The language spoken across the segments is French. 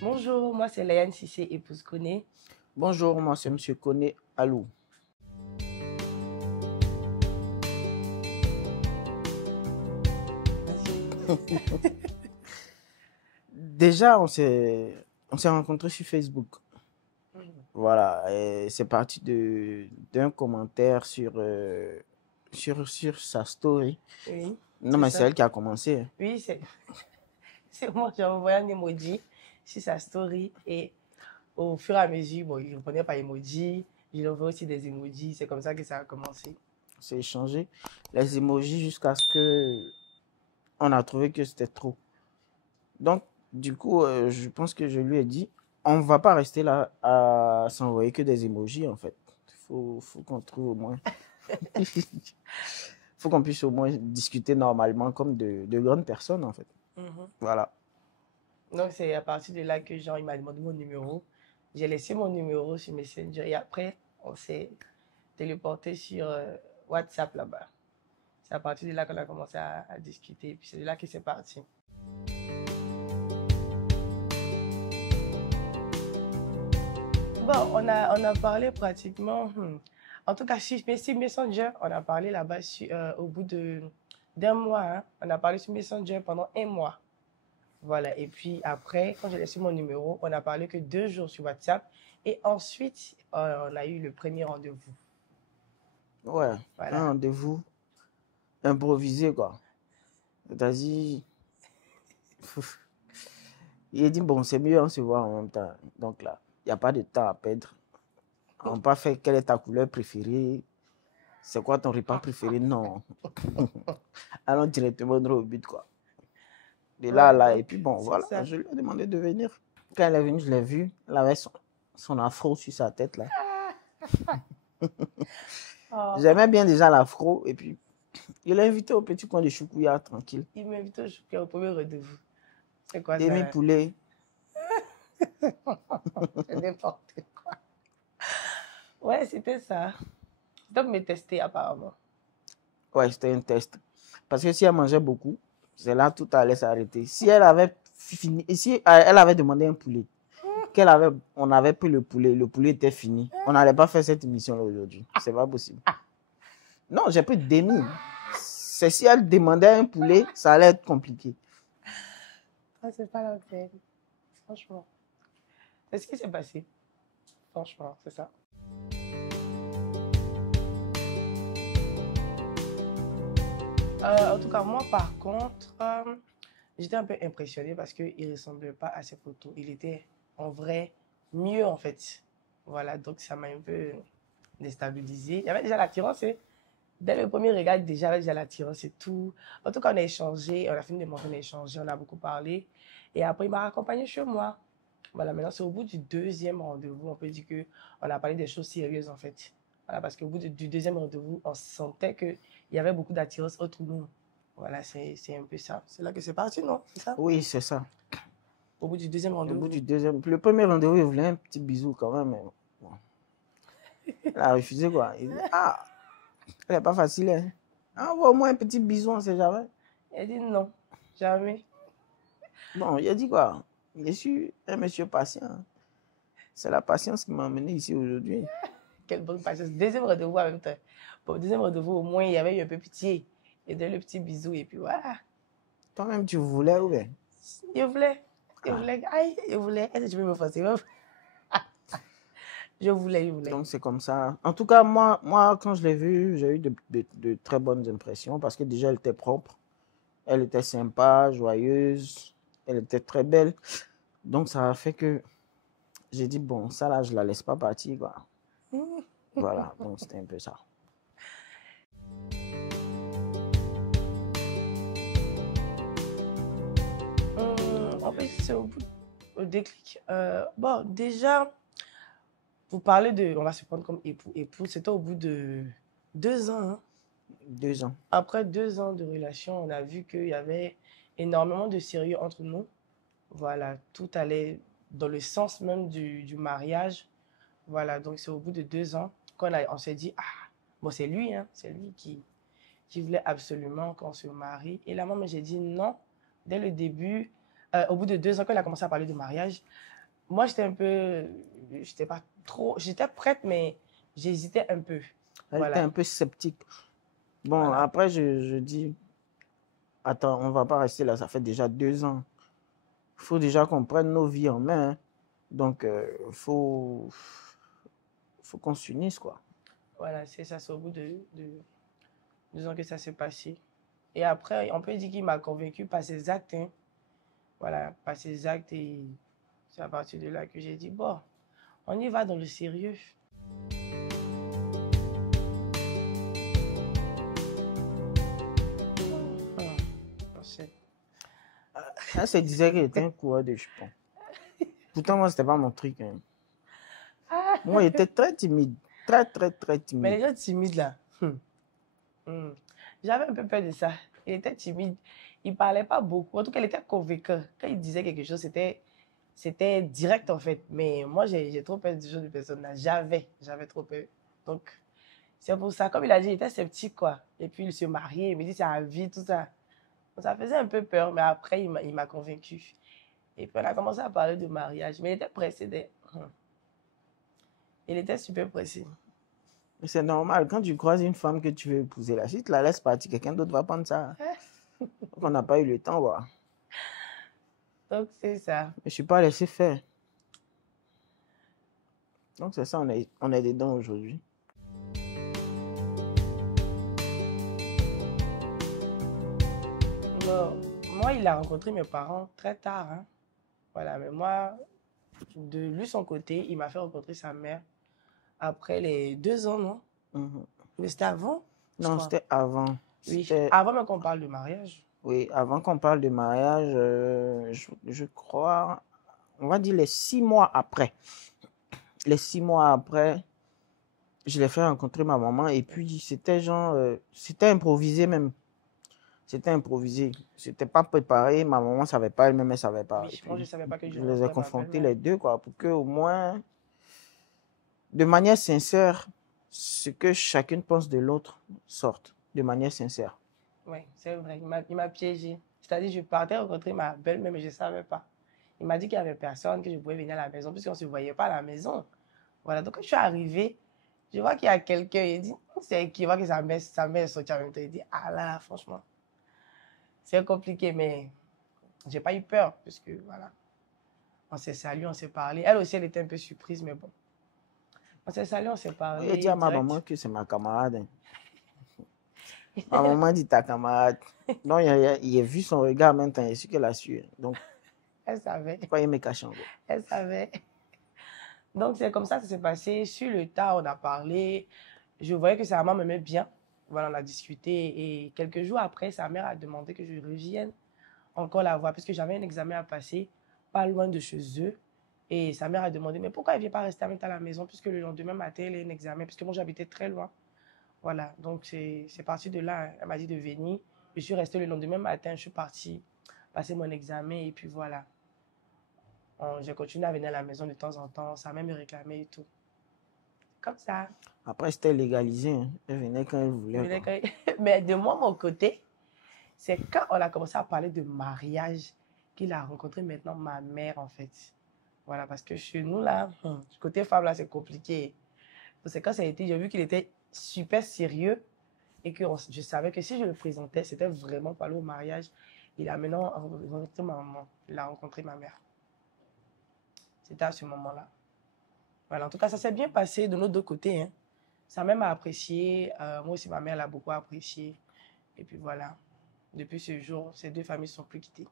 Bonjour, moi c'est Léane Cissé, épouse Koné. Bonjour, moi c'est Monsieur Koné Alou. Déjà, on s'est rencontrés sur Facebook. Voilà, et c'est parti d'un commentaire sur sa story. Oui. Non, mais c'est elle qui a commencé. Oui, c'est moi, j'ai envoyé un emoji sur sa story et au fur et à mesure, bon, il ne répondait pas emoji, j'ai envoyé aussi des emojis, c'est comme ça que ça a commencé. C'est échangé les emojis jusqu'à ce que on a trouvé que c'était trop. Donc, du coup, je pense que je lui ai dit, on ne va pas rester là à s'envoyer que des emojis, en fait. Faut qu'on trouve au moins. Faut qu'on puisse au moins discuter normalement comme de grandes personnes, en fait. Voilà. Donc, c'est à partir de là que Jean, il m'a demandé mon numéro. J'ai laissé mon numéro sur Messenger et après, on s'est téléporté sur WhatsApp là-bas. C'est à partir de là qu'on a commencé à discuter et puis c'est de là que c'est parti. Bon, on a parlé pratiquement, en tout cas sur Messenger, on a parlé là-bas au bout d'un mois. Hein. On a parlé sur Messenger pendant 1 mois. Voilà, et puis après, quand j'ai laissé mon numéro, on a parlé que 2 jours sur WhatsApp. Et ensuite, on a eu le premier rendez-vous. Ouais, voilà. Un rendez-vous improvisé, quoi. C'est-à-dire, il a dit, bon, c'est mieux, on se voit en même temps. Donc là, il n'y a pas de temps à perdre. On n'a pas fait quelle est ta couleur préférée. C'est quoi ton repas préféré? Non. Allons directement droit au but, quoi. De là à là, et puis bon, voilà, ça. Je lui ai demandé de venir. Quand elle est venue, je l'ai vue. Elle avait son afro sur sa tête, là. J'aimais bien déjà l'afro, et puis je l'ai invité au petit coin de Choukouya, tranquille. Il m'a invité au Choukouya au premier rendez-vous. C'est quoi ça? Demi-poulet. C'est n'importe quoi. Ouais, c'était ça. Donc, me tester apparemment. Ouais, c'était un test. Parce que si elle mangeait beaucoup, c'est là tout allait s'arrêter. Si elle avait fini, si elle avait demandé un poulet, on avait pris le poulet était fini. On n'allait pas faire cette émission là aujourd'hui. C'est pas possible. Non, j'ai pris demi. C'est si elle demandait un poulet, ça allait être compliqué. Ah, c'est pas la peine. Franchement. C'est ce qui s'est passé. Franchement, c'est ça. En tout cas, moi, par contre, j'étais un peu impressionnée parce qu'il ne ressemblait pas à ses photos. Il était en vrai mieux, en fait. Voilà, donc ça m'a un peu déstabilisée. Il y avait déjà l'attirance. Dès le premier regard, déjà, il y avait déjà l'attirance et tout. En tout cas, on a échangé. On a fini de manger, on a échangé, on a beaucoup parlé. Et après, il m'a accompagné chez moi. Voilà, maintenant, c'est au bout du 2e rendez-vous. On peut dire qu'on a parlé des choses sérieuses, en fait. Voilà, parce qu'au bout du 2e rendez-vous, on sentait qu'il y avait beaucoup d'attirance entre nous. Voilà, c'est un peu ça. C'est là que c'est parti, non? C'est ça? Oui, c'est ça. Au bout du 2e rendez-vous. Au bout du 2e. Le premier rendez-vous, il voulait un petit bisou quand même. Mais bon. Elle a refusé, quoi. Il dit, ah, elle n'est pas facile, hein. Envoie au moins un petit bisou, on ne sait jamais. Elle dit non, jamais. Bon, il a dit quoi? Je suis un monsieur patient. C'est la patience qui m'a amené ici aujourd'hui. Quelle bonne patience. 2e rendez-vous en même temps. Bon, 2e rendez-vous, au moins, il y avait eu un peu pitié. Et donné le petit bisou, et puis voilà. Toi-même, tu voulais ou bien? Je voulais. Aïe, je voulais. Est-ce que tu peux me forcer? Je voulais. Donc, c'est comme ça. En tout cas, moi quand je l'ai vue, j'ai eu de très bonnes impressions parce que déjà, elle était propre. Elle était sympa, joyeuse. Elle était très belle. Donc, ça a fait que j'ai dit, bon, ça là, je la laisse pas partir, quoi. Voilà, donc c'était un peu ça. En fait, c'est au déclic. Bon, déjà, vous parlez de, on va se prendre comme époux, c'était au bout de 2 ans. Hein. 2 ans. Après 2 ans de relation, on a vu qu'il y avait énormément de sérieux entre nous. Voilà, tout allait dans le sens même du mariage. Voilà, donc c'est au bout de 2 ans qu'on s'est dit, ah, bon, c'est lui, hein, c'est lui qui qui voulait absolument qu'on se marie. Et là, moi, j'ai dit non. Dès le début, au bout de 2 ans, quand il a commencé à parler de mariage, moi, j'étais un peu, j'étais pas trop, j'étais prête, mais j'hésitais un peu. Elle était Voilà, un peu sceptique. Bon, voilà. après, je dis, attends, on va pas rester là, ça fait déjà 2 ans. Il faut déjà qu'on prenne nos vies en main, hein. Donc, faut qu'on s'unisse, quoi. Voilà, c'est ça, c'est au bout de 2 ans que ça s'est passé. Et après, on peut dire qu'il m'a convaincu par ses actes, hein. Voilà, par ses actes. Et c'est à partir de là que j'ai dit, bon, on y va dans le sérieux. Elle se disait qu'elle était un coureur de jupons. Pourtant, moi, c'était pas mon truc, hein. Moi, j'étais très timide. Très, très, très timide. Mais les gens timides, là, j'avais un peu peur de ça. Il était timide. Il parlait pas beaucoup. En tout cas, il était convaincant. Quand il disait quelque chose, c'était direct, en fait. Mais moi, j'ai trop peur de ce genre de personne-là. J'avais trop peur. Donc, c'est pour ça. Comme il a dit, il était sceptique, quoi. Et puis, il se mariait. Il me dit, c'est la vie, tout ça. Donc, ça faisait un peu peur. Mais après, il m'a convaincu. Et puis, on a commencé à parler de mariage. Mais il était pressé. Il était super pressé. C'est normal, quand tu croises une femme que tu veux épouser, là, si tu la laisses partir, quelqu'un d'autre va prendre ça. Donc, on n'a pas eu le temps, voilà. Donc, c'est ça. Je ne suis pas laissé faire. Donc, c'est ça, on est dedans aujourd'hui. Bon, moi, il a rencontré mes parents très tard, hein. Voilà, mais moi, de lui, son côté, il m'a fait rencontrer sa mère après les 2 ans, non? Mais c'était avant? Non, c'était avant. Oui, avant même qu'on parle de mariage. Oui, avant qu'on parle de mariage, je crois, on va dire les 6 mois après. Les 6 mois après, je l'ai fait rencontrer ma maman et puis c'était genre, c'était improvisé même. C'était improvisé. C'était pas préparé. Ma maman ne savait pas, elle-même, elle ne savait pas. Oui, moi, je ne savais pas que je les ai rencontrais ma confrontés belle-mère. les deux, quoi, pour que au moins, de manière sincère, ce que chacune pense de l'autre sorte, de manière sincère. Oui, c'est vrai. Il m'a piégé. C'est-à-dire, je partais rencontrer ma belle-mère, mais je ne savais pas. Il m'a dit qu'il n'y avait personne, que je pouvais venir à la maison, puisqu'on ne se voyait pas à la maison. Voilà, donc quand je suis arrivée, je vois qu'il y a quelqu'un, il dit, c'est qui voit que sa mère est sortie en même temps. Il dit, ah là, franchement, c'est compliqué, mais j'ai pas eu peur, puisque voilà, on s'est salué, on s'est parlé. Elle aussi, elle était un peu surprise, mais bon. On s'est salué, on s'est parlé. J'ai dit à ma direct. maman que c'est ma camarade, hein. Ma maman dit ta camarade. Non, il a vu son regard maintenant, il a su qu'elle a su. Donc, elle savait. pas aimé cacher. Elle savait. Donc, c'est comme ça que ça s'est passé. Sur le tas, on a parlé. Je voyais que sa maman m'aimait bien. Voilà, on a discuté. Et quelques jours après, sa mère a demandé que je revienne encore la voir, puisque j'avais un examen à passer, pas loin de chez eux. Et sa mère a demandé, mais pourquoi elle ne vient pas rester avec à la maison, puisque le lendemain matin, elle a un examen, puisque moi, j'habitais très loin. Voilà, donc c'est parti de là. Elle m'a dit de venir. Je suis restée le lendemain matin, je suis partie passer mon examen, et puis voilà. J'ai continué à venir à la maison de temps en temps, ça m'a même réclamé et tout. Comme ça. Après, c'était légalisé, hein. Elle venait quand elle voulait. Mais de moi, mon côté, c'est quand on a commencé à parler de mariage qu'il a rencontré maintenant ma mère, en fait. Voilà, parce que chez nous, là, côté femme, là, c'est compliqué. C'est quand ça a été, j'ai vu qu'il était super sérieux et que je savais que si je le présentais, c'était vraiment parler au mariage. Il a maintenant rencontré ma maman. Il a rencontré ma mère. C'était à ce moment-là. Voilà, en tout cas, ça s'est bien passé de nos deux côtés, hein. Sa mère m'a apprécié. Moi aussi, ma mère l'a beaucoup apprécié. Et puis voilà. Depuis ce jour, ces deux familles ne sont plus quittées.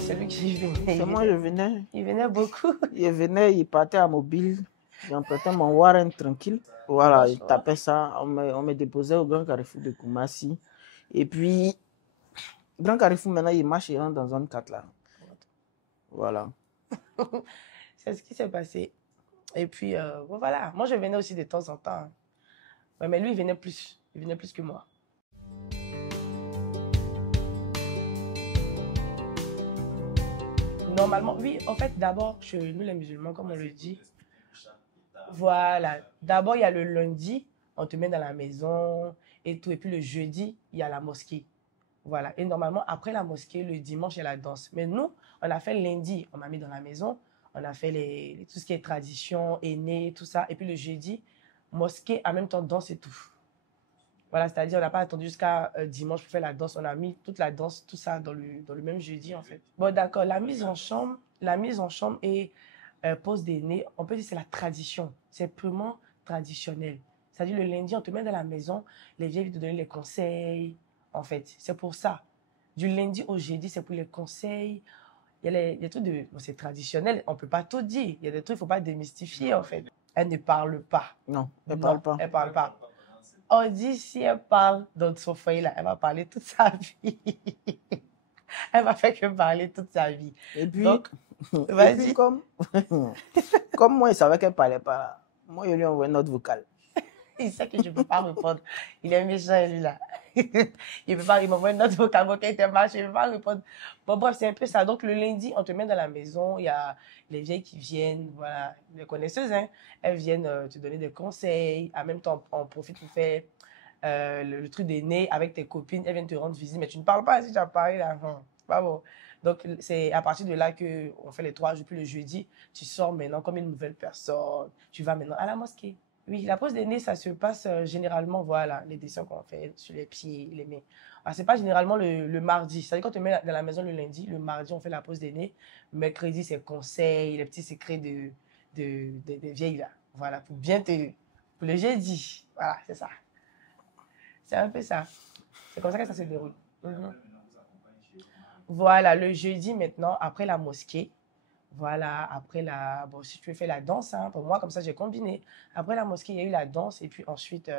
C'est lui qui venait. C'est moi, je venais. Il venait beaucoup. Il venait, il partait à mobile. J'empruntais mon Warren tranquille. Voilà, il tapait ça. On me déposait au Grand Carrefour de Koumassi. Et puis, Grand Carrefour, maintenant, il marche, il rentre dans zone 4 là. Voilà. C'est ce qui s'est passé. Et puis, bon, voilà. Moi, je venais aussi de temps en temps. Ouais, mais lui, il venait plus. Il venait plus que moi. Normalement, oui, en fait, d'abord, chez nous, les musulmans, comme on le dit, Voilà. D'abord, il y a le lundi, on te met dans la maison et tout. Et puis le jeudi, il y a la mosquée. Voilà. Et normalement, après la mosquée, le dimanche, il y a la danse. Mais nous, on a fait lundi, on m'a mis dans la maison. On a fait tout ce qui est tradition, aîné, tout ça. Et puis le jeudi, mosquée, en même temps, danse et tout. Voilà, c'est-à-dire, on n'a pas attendu jusqu'à dimanche pour faire la danse. On a mis toute la danse, tout ça dans le même jeudi, en fait. Bon, d'accord. La mise en chambre et pose des nez, on peut dire que c'est la tradition. C'est purement traditionnel. C'est-à-dire, le lundi, on te met dans la maison, les vieilles viennent te donner les conseils, en fait. C'est pour ça. Du lundi au jeudi, c'est pour les conseils. Il y a des trucs de... Bon, c'est traditionnel, on ne peut pas tout dire. Il y a des trucs, il ne faut pas démystifier, en fait. Elle ne parle pas. Non, elle ne parle pas. Elle ne parle pas. On dit, si elle parle dans son foyer, là, elle va parler toute sa vie. Elle va faire que parler toute sa vie. Et puis, donc, et puis comme moi, il savait qu'elle ne parlait pas, moi, je lui ai envoyé une note vocale. Il sait que je ne peux pas répondre. Il est méchant, lui, là. Il m'envoie une note vocale, il était marche, je ne peux pas répondre. Bon, bref, c'est un peu ça. Donc, le lundi, on te met dans la maison, il y a les vieilles qui viennent, voilà, les connaisseuses, hein. Elles viennent te donner des conseils. En même temps, on profite pour faire le truc des nez avec tes copines. Elles viennent te rendre visite, mais tu ne parles pas si tu as parlé, là. Pas bon. Donc, c'est à partir de là qu'on fait les 3 jours. Puis le jeudi, tu sors maintenant comme une nouvelle personne. Tu vas maintenant à la mosquée. Oui, la pose des nez, ça se passe généralement, voilà, les dessins qu'on fait sur les pieds, les mains. Ce n'est pas généralement le mardi. C'est-à-dire quand tu te mets dans la maison le lundi, le mardi, on fait la pose des nez. Mercredi, c'est conseils, les petits secrets des vieilles, là. Voilà, pour bien te... Pour le jeudi. Voilà, c'est ça. C'est un peu ça. C'est comme ça que ça se déroule. Voilà, le jeudi maintenant, après la mosquée, voilà, après bon, si tu veux faire la danse, hein, pour moi, comme ça, j'ai combiné. Après la mosquée, il y a eu la danse, et puis ensuite,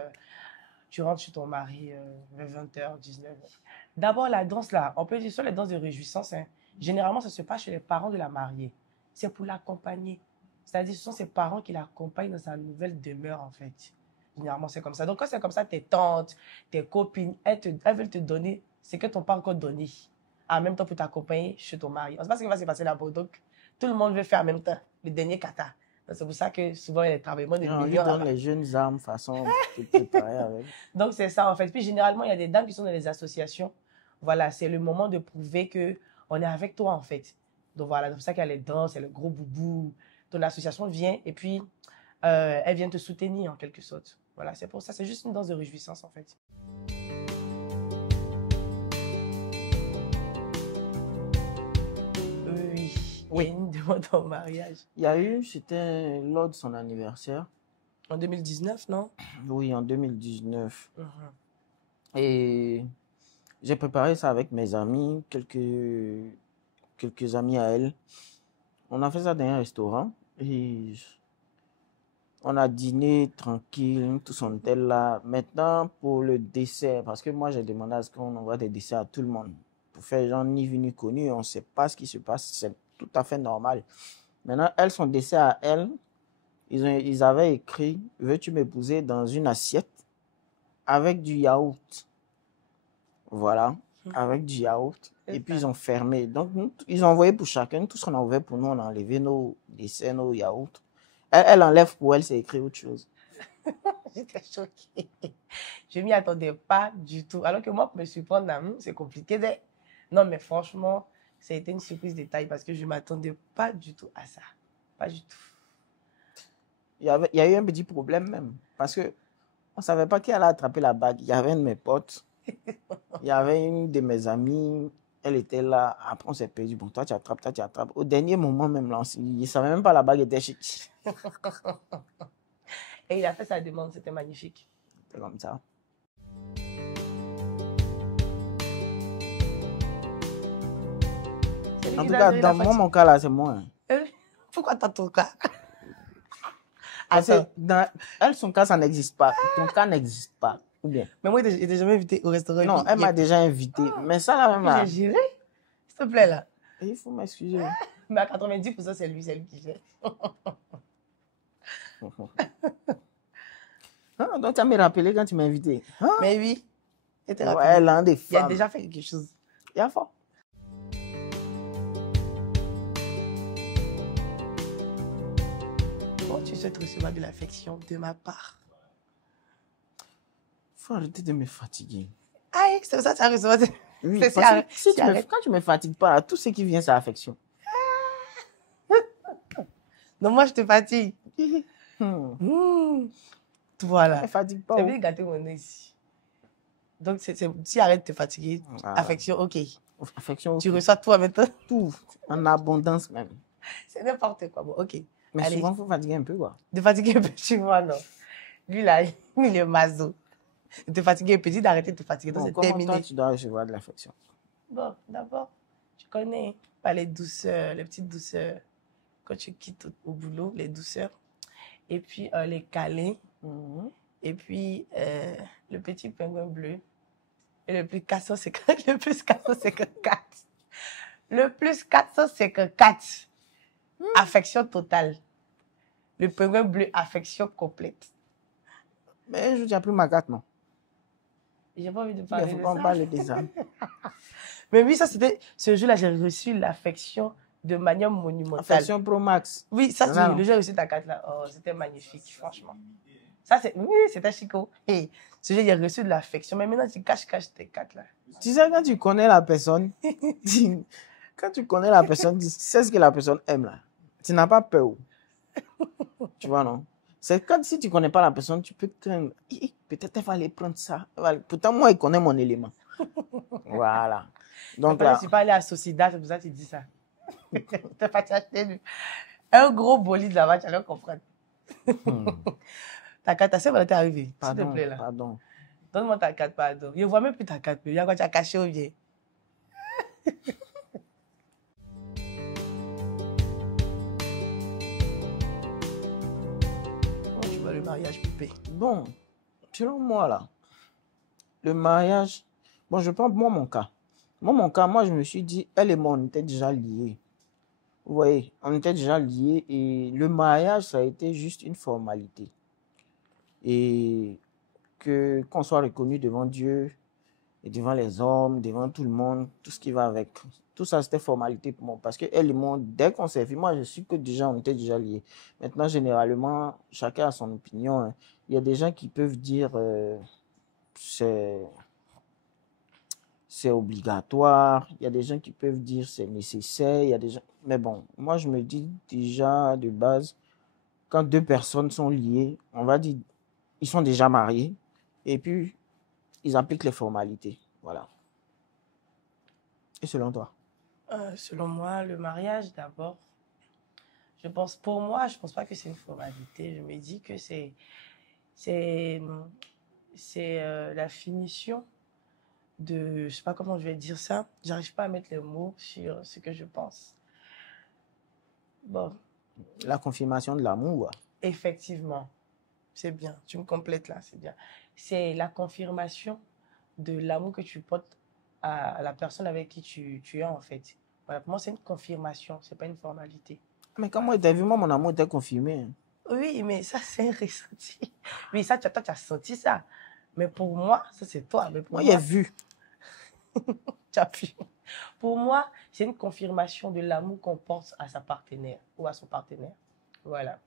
tu rentres chez ton mari vers 20h, 19h. D'abord, la danse, là, on peut dire sur les danses de réjouissance, hein, généralement, ça se passe chez les parents de la mariée. C'est pour l'accompagner. C'est-à-dire, ce sont ses parents qui l'accompagnent dans sa nouvelle demeure, en fait. Généralement, c'est comme ça. Donc, quand c'est comme ça, tes tantes, tes copines, elles veulent te donner ce que tu n'as pas encore donné. En même temps, pour t'accompagner chez ton mari. On ne sait pas ce qui va se passer là-bas. Donc, tout le monde veut faire en même temps le dernier kata. C'est pour ça que souvent, il y a des travaillements de millions. On lui donne les jeunes âmes, façon de préparer avec. Donc, c'est ça, en fait. Puis, généralement, il y a des dames qui sont dans les associations. Voilà, c'est le moment de prouver qu'on est avec toi, en fait. Donc, voilà, c'est pour ça qu'il y a les danses, il y a le gros boubou. Donc, l'association vient et puis, elle vient te soutenir, en quelque sorte. Voilà, c'est pour ça. C'est juste une danse de réjouissance, en fait. Oui. Il y a une demande en mariage. Il y a eu, c'était lors de son anniversaire. En 2019, non? Oui, en 2019. Et j'ai préparé ça avec mes amis, quelques amis à elle. On a fait ça dans un restaurant et on a dîné tranquille, tous on était là. Maintenant, pour le dessert, parce que moi j'ai demandé à ce qu'on envoie des desserts à tout le monde. Pour faire genre ni vu ni connu, on ne sait pas ce qui se passe, c'est tout à fait normal. Maintenant, elles, son dessert à elles, ils avaient écrit « Veux-tu m'épouser dans une assiette avec du yaourt ?» Voilà, avec du yaourt. Et puis, ils ont fermé. Donc, ils ont envoyé pour chacun. Tout ce qu'on a ouvert pour nous, on a enlevé nos desserts, nos yaourts. Elle enlève pour elle, c'est écrit autre chose. J'étais choquée. Je ne m'y attendais pas du tout. Alors que moi, pour me surprendre, c'est compliqué. Non, mais franchement, ça a été une surprise de taille parce que je ne m'attendais pas du tout à ça. Pas du tout. Il y a eu un petit problème même. Parce qu'on ne savait pas qui allait attraper la bague. Il y avait un de mes potes. Il y avait une de mes amies. Elle était là. Après, on s'est perdu. Bon, toi, tu attrapes, toi, tu attrapes. Au dernier moment, même là, il ne savait même pas la bague était chic. Et il a fait sa demande. C'était magnifique. C'est comme ça. En tout cas, dans mon cas, là, c'est moi. Pourquoi t'as ton cas? Parce que dans elle, son cas, ça n'existe pas. Ton cas n'existe pas. Ou bien. Mais moi, il n'était jamais invité au restaurant. Non, elle m'a déjà invité. Mais ça, là, même. J'ai géré. S'il te plaît, là. Il faut m'excuser. Mais à 90%, c'est lui qui gère. Ah, donc, tu as me rappelé quand tu m'as invité. Hein? Mais oui. Ouais, l'un des femmes. Il a déjà fait quelque chose. Il y a fort. tu souhaites recevoir de l'affection de ma part? Faut arrêter de me fatiguer. Aïe, c'est ça que tu as recevoir. Oui, C'est parce que si quand tu me fatigues pas, là, tout ce qui vient, c'est affection. Non, moi, je te fatigue. Voilà. Ça me fatigue pas. Tu as bien gâté mon nez ici. Donc, si arrête de te fatiguer, affection, ok. Affection, okay. Tu reçois tout en même temps. Tout, en abondance même. C'est n'importe quoi. Bon, ok. Mais allez. Souvent, il faut fatiguer un peu, quoi. De fatiguer un peu, tu vois, non. Lui, là, il est maso. De te fatiguer un peu, dis d'arrêter de te fatiguer. Donc, c'est terminé. Toi, tu dois recevoir de l'affection? Bon, d'abord, tu connais pas les douceurs, les petites douceurs. Quand tu quittes au boulot, les douceurs. Et puis, les câlins. Et puis, le petit pingouin bleu. Et le plus 454. Le plus 454. Le plus 454. Affection totale. Le pingouin bleu, affection complète. Mais je n'ai plus ma carte, non? J'ai pas envie de parler de ça. On parle de ça. Mais oui, ça, c'était... Ce jour-là, j'ai reçu l'affection de manière monumentale. Affection Pro Max. Oui, ça, c'est le jour où j'ai reçu ta carte là. Oh, c'était magnifique, franchement. Ça, c'est... Oui, c'était Chico. Hey, ce jour, j'ai reçu de l'affection. Mais maintenant, tu caches tes cartes là. Tu sais, quand tu connais la personne, quand tu connais la personne, tu sais ce que la personne aime là. Tu n'as pas peur. Tu vois, non? C'est quand si tu ne connais pas la personne, tu peux craindre. Peut-être elle va aller prendre ça. Pourtant, moi, il connaît mon élément. Voilà. Donc là... Je ne suis pas allé à Sociedad, c'est pour ça que tu dis ça. Tu n'as pas acheté un gros bolide là-bas, tu allais comprendre. Ta carte, c'est voilà, t'es arrivé. S'il te plaît, là. Pardon. Donne-moi ta carte, pardon. Je ne vois même plus ta carte. Il y a quoi, tu as caché ou bien? Comment tu vois le mariage, Pépé? Bon, selon moi, là, le mariage... Bon, je prends moi mon cas. Moi, je me suis dit, elle et moi, on était déjà liés. Vous voyez, on était déjà liés et le mariage, ça a été juste une formalité. Et qu'on soit reconnu devant Dieu et devant les hommes, devant tout le monde, tout ce qui va avec. Tout ça, c'était formalité pour moi. Parce qu'elle et moi, dès qu'on s'est vu, moi, je suis que déjà, on était déjà liés. Maintenant, généralement, chacun a son opinion. Hein. Il y a des gens qui peuvent dire c'est obligatoire. Il y a des gens qui peuvent dire c'est nécessaire. Il y a des gens... Mais bon, moi, je me dis déjà de base, quand deux personnes sont liées, on va dire, ils sont déjà mariés. Et puis, ils appliquent les formalités. Voilà. Et selon toi? Selon moi, le mariage, d'abord, pour moi, je pense pas que c'est une formalité. Je me dis que c'est la finition de, je sais pas comment je vais dire ça. J'arrive pas à mettre les mots sur ce que je pense. Bon. La confirmation de l'amour. Effectivement. C'est bien. Tu me complètes là, c'est bien. C'est la confirmation de l'amour que tu portes à la personne avec qui tu es en fait. Voilà, pour moi, c'est une confirmation, c'est pas une formalité. Mais quand moi, t'as vu, moi, mon amour était confirmé. Hein. Oui, mais ça, c'est un ressenti. Oui, ça, toi, tu as senti ça. Mais pour moi, ça, c'est toi. Mais pour moi, il a vu. Tu as vu. Pour moi, c'est une confirmation de l'amour qu'on porte à sa partenaire ou à son partenaire. Voilà.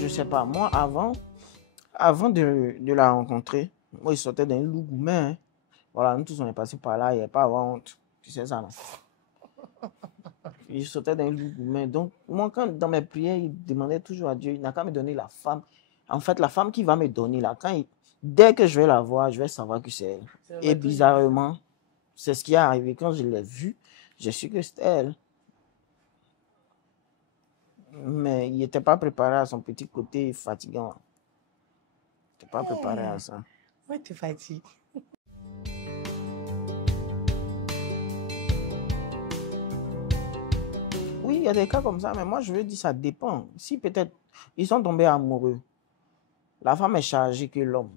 Je sais pas, moi, avant de la rencontrer, moi, il sortait d'un loup gourmet. Hein. Voilà, nous tous, on est passés par là, il n'y a pas à avoir honte. Tu sais ça, non? Il sortait d'un loup gourmet. Donc, moi, quand dans mes prières, il demandait toujours à Dieu, il n'a qu'à me donner la femme. En fait, la femme qui va me donner, là, dès que je vais la voir, je vais savoir que c'est elle. Et bizarrement, c'est ce qui est arrivé. Quand je l'ai vue, je suis que c'était elle. Mais il n'était pas préparé à son petit côté fatigant. Il n'était pas préparé à ça. Ouais, tu fatigues. Oui, il y a des cas comme ça, mais moi, je veux dire, ça dépend. Si peut-être ils sont tombés amoureux, la femme est chargée que l'homme.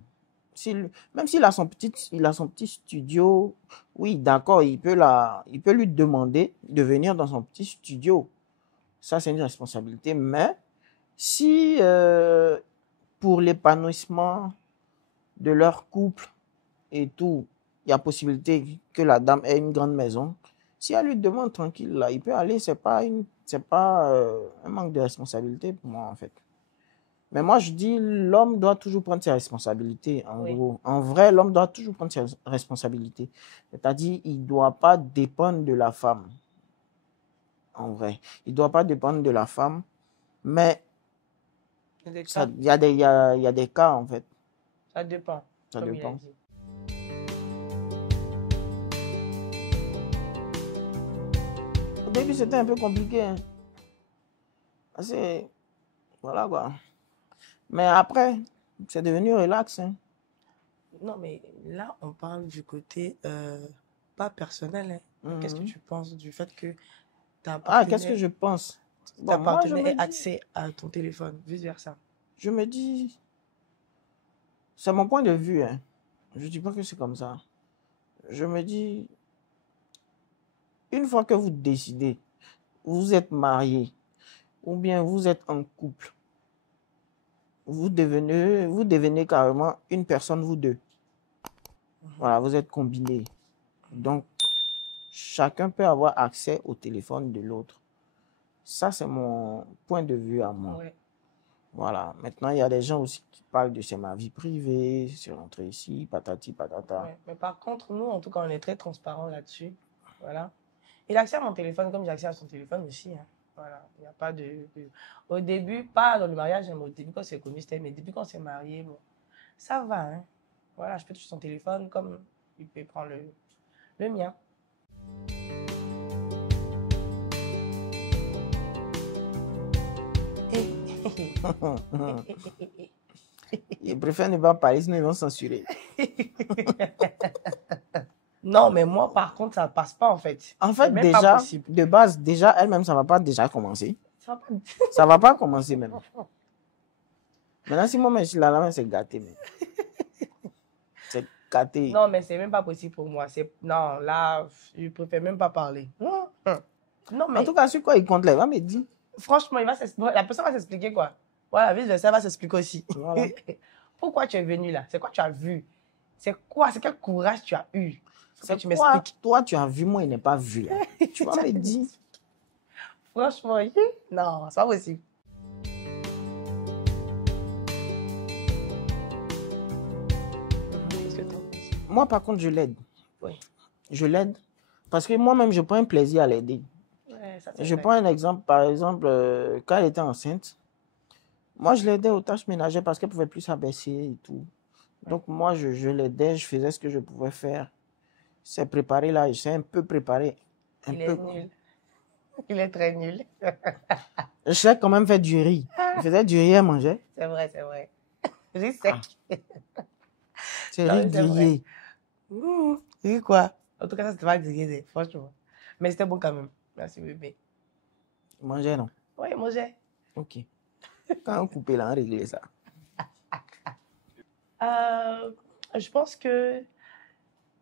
Même s'il a son petit studio, oui, d'accord, il peut lui demander de venir dans son petit studio. Ça, c'est une responsabilité. Mais si pour l'épanouissement de leur couple et tout, il y a possibilité que la dame ait une grande maison Si elle lui demande tranquille, là, il peut aller, c'est pas un manque de responsabilité pour moi, en fait. Mais moi, je dis, l'homme doit toujours prendre ses responsabilités, en Oui. gros. En vrai, l'homme doit toujours prendre ses responsabilités. C'est-à-dire, il ne doit pas dépendre de la femme, en vrai. Il ne doit pas dépendre de la femme, mais Il y a des ça, cas, il y a des cas, en fait. ça dépend, Ça comme il a dépend. dit. Au début, c'était un peu compliqué, hein. Voilà, quoi. Mais après, c'est devenu relax, hein. Non, mais là, on parle du côté pas personnel, hein. Mais qu'est-ce que Mhm. tu penses du fait que Ah, qu'est-ce que je pense? Bon, ta moi, partenaire ait accès à ton téléphone, vice-versa? je me dis, c'est mon point de vue, hein. Je dis pas que c'est comme ça. Je me dis, une fois que vous décidez, vous êtes marié, ou bien vous êtes en couple, vous devenez carrément une personne, vous deux. Voilà, vous êtes combinés. Donc, chacun peut avoir accès au téléphone de l'autre. Ça, c'est mon point de vue à moi. Ouais. Voilà. Maintenant, il y a des gens aussi qui parlent de c'est ma vie privée, c'est rentré ici, patati patata. Ouais. Mais par contre, nous, en tout cas, on est très transparent là-dessus. Voilà. Il a accès à mon téléphone comme j'ai accès à son téléphone aussi, hein. Voilà. Il n'y a pas Au début, pas dans le mariage, hein, mais au début, quand c'est connu, c'était, mais depuis qu'on s'est mariés, bon, ça va, hein. Voilà, je peux toucher son téléphone comme il peut prendre le mien. Ils préfèrent ne pas parler, sinon ils vont censurer. Non, mais moi, par contre, ça passe pas, en fait. En C'est fait, même pas déjà, possible. de base, déjà, elle-même, ça va pas déjà commencer. Ça va pas... Ça va pas commencer même. Maintenant, si moi, je suis là, c'est gâté. Même. C'est gâté. Non, mais c'est même pas possible pour moi. Non, là, je préfère même pas parler. Non, mais En tout cas, sur quoi il compte là, il va me dire. franchement, la personne va s'expliquer quoi. Voilà, vice-versa, va s'expliquer aussi. Voilà. Pourquoi tu es venu là? C'est quoi tu as vu? C'est quoi? C'est quel courage tu as eu? C'est tu quoi, m'expliques. toi, tu as vu, moi, il n'est pas vu. Là. Tu vas me dire. Franchement, non, c'est pas possible. Qu'est-ce que t'en penses? Moi, par contre, je l'aide. Oui. Je l'aide. Parce que moi-même, je prends un plaisir à l'aider. Ouais, ça, c'est Je vrai. prends un exemple, par exemple, quand elle était enceinte, moi, je l'aidais aux tâches ménagères parce qu'elle ne pouvait plus s'abaisser et tout. Donc, moi, je l'aidais, je faisais ce que je pouvais faire. C'est préparé là, je sais un peu préparer. Il est nul. Il est très nul. Je sais quand même faire du riz. Je faisais du riz à manger. C'est vrai, c'est vrai. Riz sec. C'est Non, riz mais c'est vrai. grillé. Riz quoi? En tout cas, ça, c'était pas grillé, franchement. Mais c'était bon quand même. Merci, bébé. Manger, non? Oui, manger. Ok. Quand on coupe là, on réglait ça. Je pense que,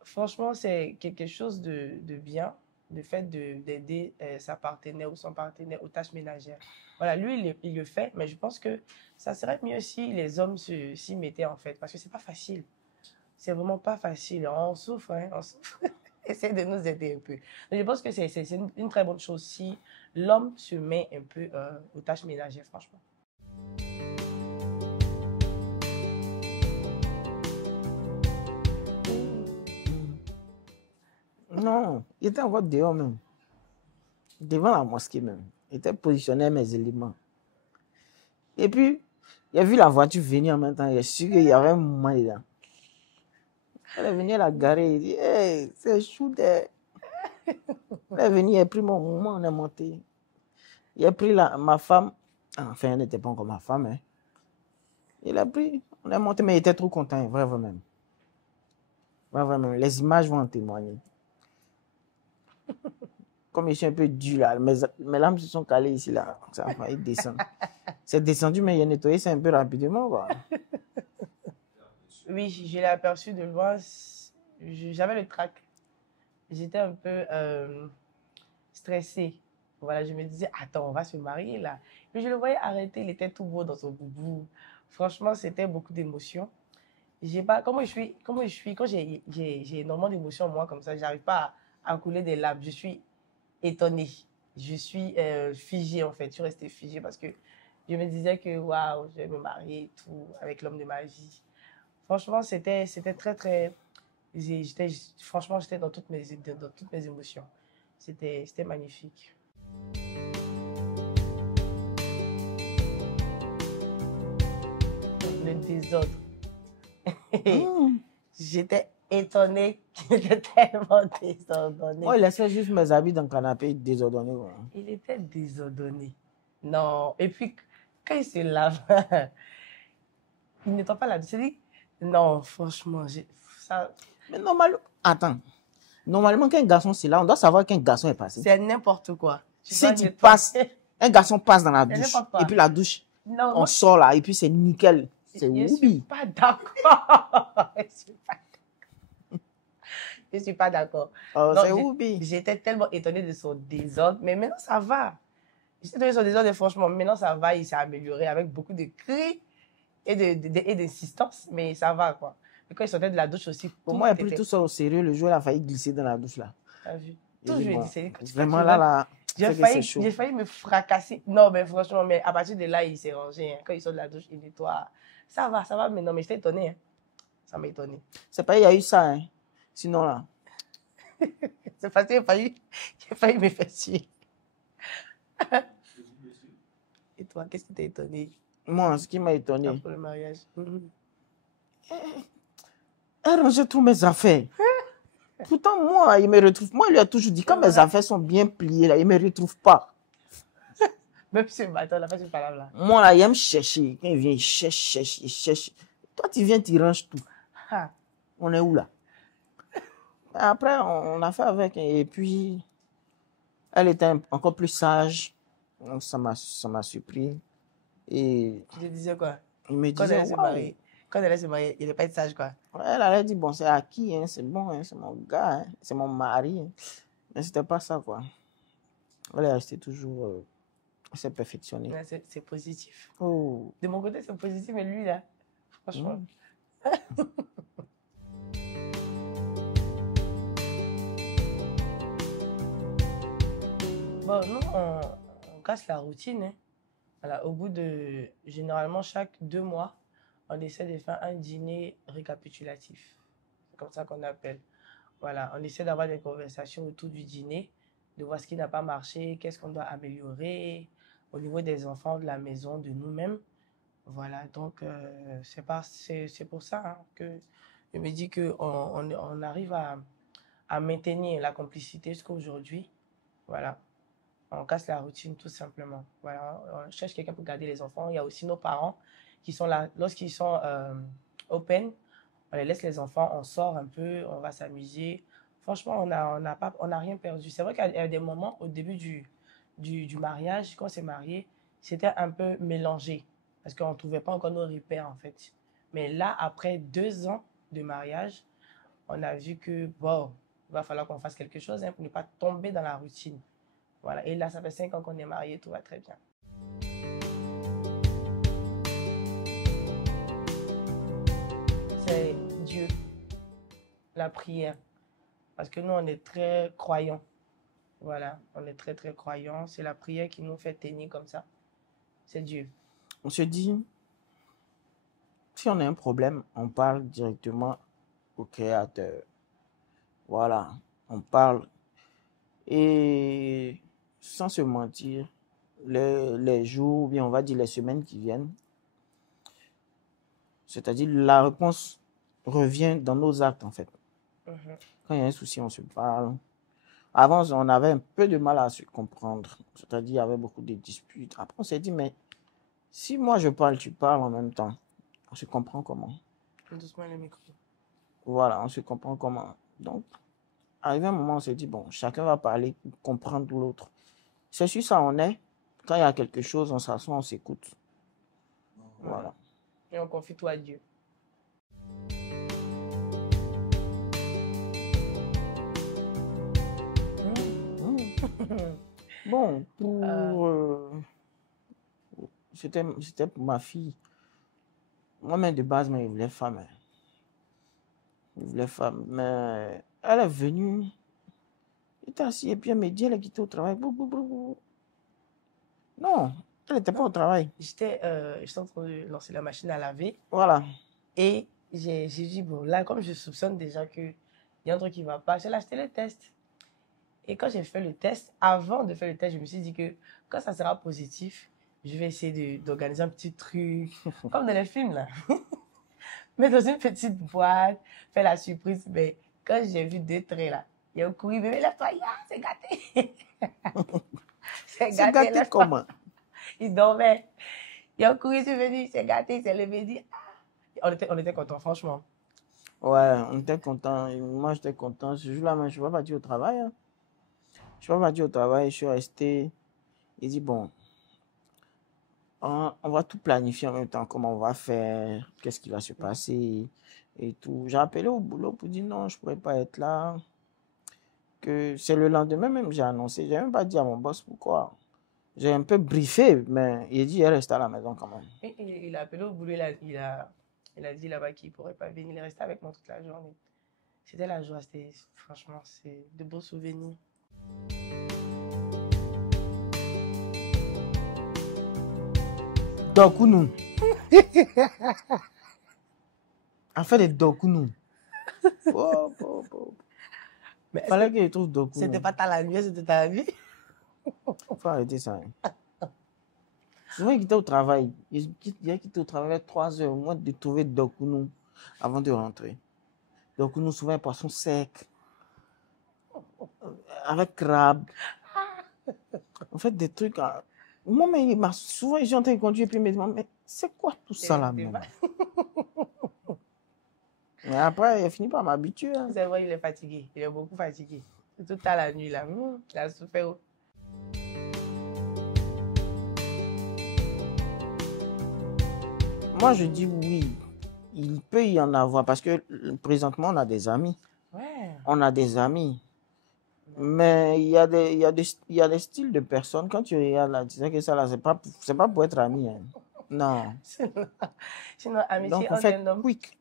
franchement, c'est quelque chose de bien, le fait d'aider sa partenaire ou son partenaire aux tâches ménagères. Voilà, lui, il le fait, mais je pense que ça serait mieux si les hommes s'y mettaient, en fait, parce que c'est pas facile. C'est vraiment pas facile. On souffre, hein, on souffre. Essaye de nous aider un peu. Donc, je pense que c'est une très bonne chose si l'homme se met un peu aux tâches ménagères, franchement. Non, il était encore dehors même. Devant la mosquée même. Il était positionné à mes éléments. Et puis, il a vu la voiture venir en même temps. Il est sûr qu'il y avait un moment dedans. Elle est venue la garer. Il dit, hey, c'est chou de... Elle est venue, elle a pris mon moment, on est monté. Il a pris ma femme. Enfin, elle n'était pas encore ma femme. Hein. Il a pris, on est monté, mais il était trop content, vraiment. Vraiment, les images vont en témoigner. Comme je suis un peu dur là, mes lames se sont calées ici là. Ça a failli descendre. C'est descendu, mais il a nettoyé ça un peu rapidement. Quoi. Oui, je l'ai aperçu de loin. J'avais le trac. J'étais un peu stressée. Voilà, je me disais, attends, on va se marier là. Puis je le voyais arrêter, il était tout beau dans son boubou. Franchement, c'était beaucoup d'émotions. J'ai pas, comment je suis, quand j'ai énormément d'émotions, moi, comme ça, j'arrive pas à couler des larmes. Je suis étonnée. Je suis figée, en fait. Je suis restée figée parce que je me disais que, waouh, je vais me marier et tout, avec l'homme de ma vie. Franchement, c'était très, très... Franchement, j'étais dans toutes mes émotions. C'était magnifique. Le désordre. Hmm. J'étais étonnée qu'il était tellement désordonné. Moi, il laissait juste mes habits dans le canapé désordonnés. Ouais. Il était désordonné. Non. Et puis, quand il se lave, il nettoie pas la douche. Non, franchement, ça, Mais normalement, attends. Normalement, quand un garçon c'est là, on doit savoir qu'un garçon est passé. c'est n'importe quoi. Si tu passes, un garçon passe dans la C'est douche, n'importe quoi. et puis la douche, Non, on moi, sort là, et puis c'est nickel. C'est je suis oubi. pas d'accord. Je suis pas d'accord. Oh, Non, c'est oubi. j'étais tellement étonnée de son désordre, mais maintenant ça va. J'étais étonnée de son désordre et franchement, maintenant ça va, il s'est amélioré avec beaucoup de cris et d'insistance, mais ça va quoi. Et quand il sortait de la douche aussi, Pour tout moi, il a pris était... tout ça au sérieux. Le jour, il a failli glisser dans la douche là. T'as vu? Il Tout dit, je lui ai bon, dit, c'est quand vraiment tu là, vas- là, c'est que c'est chaud. J'ai failli me fracasser. Non, mais franchement, mais à partir de là, il s'est rangé. Hein. Quand il sort de la douche, il nettoie. Ça va, mais non, mais j'étais étonnée. Hein. Ça m'a étonnée. C'est pas, il y a eu ça, hein. Sinon là. C'est parce que j'ai failli me faire tuer. Et toi, qu'est-ce qui t'a étonné Moi, ce qui m'a étonné, pour le mariage? elle rangeait tous mes affaires. Pourtant, moi, il me retrouve. Moi, il lui a toujours dit, quand mes affaires sont bien pliées, là, il ne me retrouve pas. Même si attends, la fait une parole là. Moi, là, il aime chercher. Quand il vient, il cherche. Toi, tu viens, tu ranges tout. Ah. On est où là? Après, on a fait avec. Et puis, elle était encore plus sage. Donc, ça m'a surpris. Et Tu te disais quoi? il me Quand elle disait, allait se waouh. marier, quand elle allait se marier, il n'est pas être sage quoi. Elle allait dire, bon, c'est acquis, hein, c'est bon, hein, c'est mon gars, hein, c'est mon mari. Hein. Mais c'était pas ça, quoi. Elle est restée toujours. Elle s'est perfectionnée. Ouais, c'est positif. Oh. De mon côté, c'est positif, mais lui là, franchement. Bon, nous, on casse la routine. Hein. Voilà, au bout de, généralement, chaque 2 mois, on essaie de faire un dîner récapitulatif. C'est comme ça qu'on appelle. Voilà, on essaie d'avoir des conversations autour du dîner, de voir ce qui n'a pas marché, qu'est-ce qu'on doit améliorer au niveau des enfants, de la maison, de nous-mêmes. Voilà, donc c'est pour ça hein, que je me dis qu'on on arrive à maintenir la complicité jusqu'à aujourd'hui. Voilà. On casse la routine tout simplement. Voilà, on cherche quelqu'un pour garder les enfants. Il y a aussi nos parents qui sont là. Lorsqu'ils sont open, on les laisse les enfants, on sort un peu, on va s'amuser. Franchement, on n'a rien perdu. C'est vrai qu'il y a des moments au début du mariage, quand on s'est marié, c'était un peu mélangé parce qu'on ne trouvait pas encore nos repères en fait. Mais là, après 2 ans de mariage, on a vu que bon, il va falloir qu'on fasse quelque chose hein, pour ne pas tomber dans la routine. Voilà. Et là, ça fait 5 ans qu'on est mariés, tout va très bien. C'est Dieu, la prière. Parce que nous, on est très croyants. Voilà, on est très, très croyants. C'est la prière qui nous fait tenir comme ça. C'est Dieu. On se dit, si on a un problème, on parle directement au Créateur. Voilà, on parle. Et sans se mentir, les jours, ou bien on va dire les semaines qui viennent, c'est-à-dire la réponse revient dans nos actes en fait. Quand il y a un souci, on se parle. Avant, on avait un peu de mal à se comprendre, c'est-à-dire il y avait beaucoup de disputes. Après, on s'est dit, mais si moi je parle, tu parles en même temps, on se comprend comment? Doucement le micro. Voilà, on se comprend comment. Donc, arrivé un moment, on s'est dit, bon, chacun va parler, comprendre l'autre. C'est sur ça, on est. Quand il y a quelque chose, on s'assoit, on s'écoute. Voilà. Et on confie tout à Dieu. Bon, c'était pour ma fille. Moi-même, de base, mais il voulait femme. Il voulait femme. Mais elle est venue. était assise et puis elle me dit, elle est quittée au travail. Non, elle n'était pas au travail. J'étais en train de lancer la machine à laver. Voilà. Et j'ai dit, bon, là, comme je soupçonne déjà qu'il y a un truc qui ne va pas, j'ai acheté le test. Et quand j'ai fait le test, avant de faire le test, je me suis dit que quand ça sera positif, je vais essayer d'organiser un petit truc, comme dans les films, là. Mais dans une petite boîte, faire la surprise. Mais quand j'ai vu 2 traits, là, il a couru, bébé, lève-toi, c'est gâté. C'est C'est gâté lève-toi. comment? Il dormait. Il a couru, c'est venu, c'est gâté, il s'est levé, il dit, ah. On était contents, franchement. Ouais, on était contents. Moi, j'étais content. Ce jour-là, mais je ne suis pas parti au travail. Hein. Je suis pas parti au travail, je suis resté. Il dit, bon, on va tout planifier en même temps, comment on va faire, qu'est-ce qui va se passer et tout. J'ai appelé au boulot pour dire non, je ne pourrais pas être là. Que c'est le lendemain même, j'ai annoncé. Je n'ai même pas dit à mon boss pourquoi. J'ai un peu briefé, mais il dit, il reste à la maison quand même. Il a appelé au boulot, il a dit là-bas qu'il ne pourrait pas venir. Il est resté avec moi toute la journée. C'était la joie, franchement, c'est de beaux souvenirs. Dokounou. En fait, des Dokounou. Mais fallait qu'il trouve Dokounou. C'était pas ta la nuit, c'était ta vie. Faut arrêter ça. Hein. Souvent, il quittait au travail. Il quitté au travail à 3 heures, au moins de trouver Dokounou avant de rentrer. Dokounou, souvent, un poisson sec. Avec crabe. En fait, des trucs. Moi, mais il m'a souvent, j'ai entendu conduire et puis il me demande, mais c'est quoi tout ça là même? Mais après, il a fini par m'habituer. Hein. C'est vrai, il est fatigué. Il est beaucoup fatigué. Toute la nuit là. Il a souffert. Moi, je dis oui. Il peut y en avoir parce que présentement, on a des amis. Ouais. On a des amis. Mais il y a des styles de personnes. Quand tu regardes là, tu sais que ça là, c'est pas pour être ami. Hein. Non. Sinon, amitié donc, on entre fait un homme. Quick.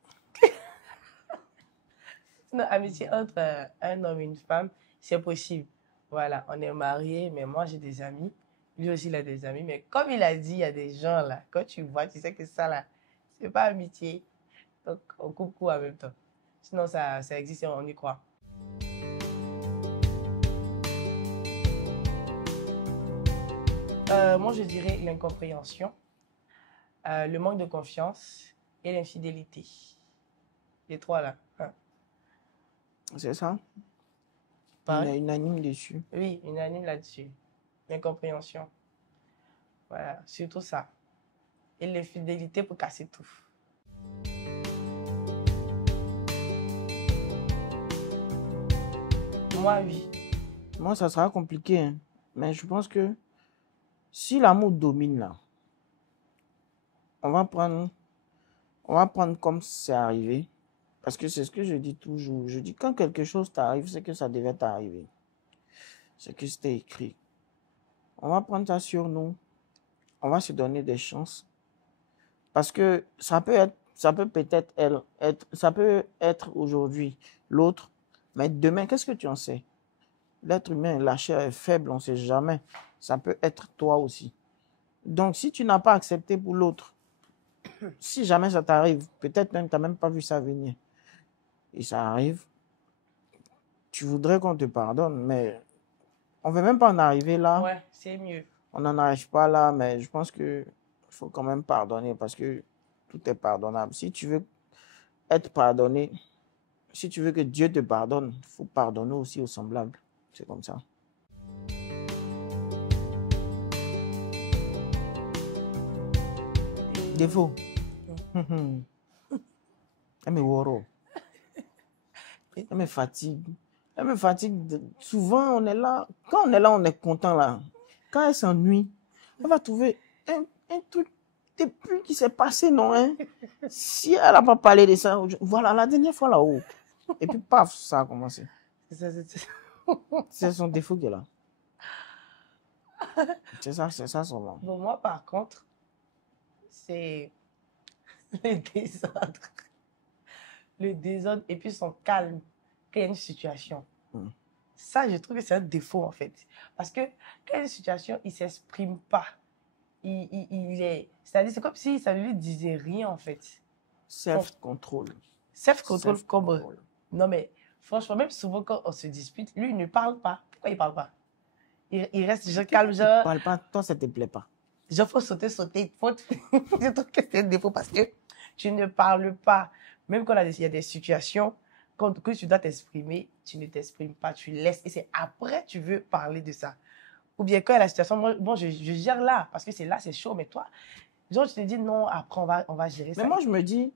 Sinon, amitié entre un homme et une femme, c'est possible. Voilà, on est mariés, mais moi j'ai des amis. Lui aussi, il a des amis. Mais comme il a dit, il y a des gens là, quand tu vois, tu sais que ça là, c'est pas amitié. Donc, on coupe court en même temps. Sinon, ça existe et on y croit. Moi, je dirais l'incompréhension, le manque de confiance et l'infidélité. Les 3 là. Hein. C'est ça? Pareil? On est unanime dessus. Oui, unanime là-dessus. L'incompréhension. Voilà, surtout ça. Et l'infidélité pour casser tout. Moi, oui. Moi, ça sera compliqué. Hein. Mais je pense que si l'amour domine là, on va prendre comme c'est arrivé. Parce que c'est ce que je dis toujours. Je dis quand quelque chose t'arrive, c'est que ça devait t'arriver. C'est que c'était écrit. On va prendre ça sur nous. On va se donner des chances. Parce que ça peut peut-être être, ça peut être aujourd'hui l'autre. Mais demain, qu'est-ce que tu en sais? L'être humain, la chair est faible, on ne sait jamais. Ça peut être toi aussi. Donc, si tu n'as pas accepté pour l'autre, si jamais ça t'arrive, peut-être même tu n'as même pas vu ça venir. Et ça arrive, tu voudrais qu'on te pardonne, mais on ne veut même pas en arriver là. Ouais, c'est mieux. On n'en arrive pas là, mais je pense qu'il faut quand même pardonner parce que tout est pardonnable. Si tu veux être pardonné, si tu veux que Dieu te pardonne, il faut pardonner aussi aux semblables. C'est comme ça. Défaut. Elle me worry. Elle me fatigue. Elle me fatigue. Souvent, on est là. Quand on est là, on est content là. Quand elle s'ennuie, elle va trouver un truc depuis qui s'est passé, non? Hein? Si elle n'a pas parlé de ça, voilà, la dernière fois là-haut. Et puis, paf, ça a commencé. C'est son défaut qui est là. C'est ça son nom. Bon, moi, par contre, c'est le désordre. Le désordre et puis son calme quand il y a une situation. Ça, je trouve que c'est un défaut, en fait. Parce que quand il y a une situation, il ne s'exprime pas. Il est... C'est-à-dire, c'est comme si ça ne lui disait rien, en fait. Self-control. Self-control comme... Non, mais franchement, même souvent quand on se dispute, lui, il ne parle pas. Pourquoi il ne parle pas? Il reste genre calme, genre... Il ne parle pas, toi, ça ne te plaît pas. Genre, faut sauter. Je trouve que c'est un défaut parce que tu ne parles pas. Même quand il y a des situations, que tu dois t'exprimer, tu ne t'exprimes pas, tu laisses. Et c'est après tu veux parler de ça. Ou bien quand il y a la situation, moi je gère là, parce que c'est là, c'est chaud, mais toi, genre, je te dis non, après on va gérer ça. Mais moi, je me dis,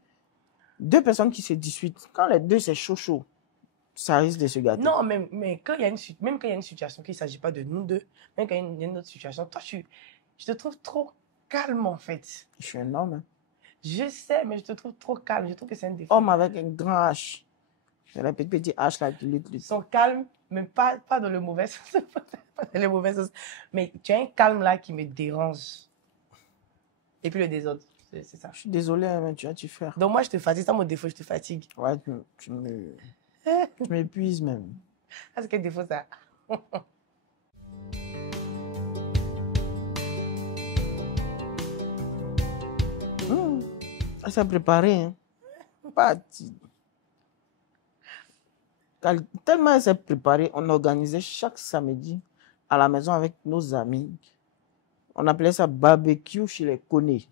deux personnes qui se disputent, quand les deux, c'est chaud, ça risque de se gâter. Non, mais quand il y a même quand il y a une situation, qu'il ne s'agit pas de nous deux, même quand il y a une autre situation, toi, je te trouve trop calme, en fait. Je suis un homme. Hein. Je sais, mais je te trouve trop calme. Je trouve que c'est un défaut. Homme avec un grand H. C'est la petite H là qui lutte. Ils sont calmes, mais pas dans le mauvais sens. Pas dans le mauvais sens. Mais tu as un calme là qui me dérange. Et puis le désordre, c'est ça. Je suis désolé, hein, mais tu as tu faire. Donc moi, je te fatigue. C'est mon défaut, je te fatigue. Ouais, tu m'épuises même. Ah, c'est quel défaut ça? Ça préparé, hein. Pas tellement elle s'est préparée, on organisait chaque samedi à la maison avec nos amis. On appelait ça barbecue chez les Konés.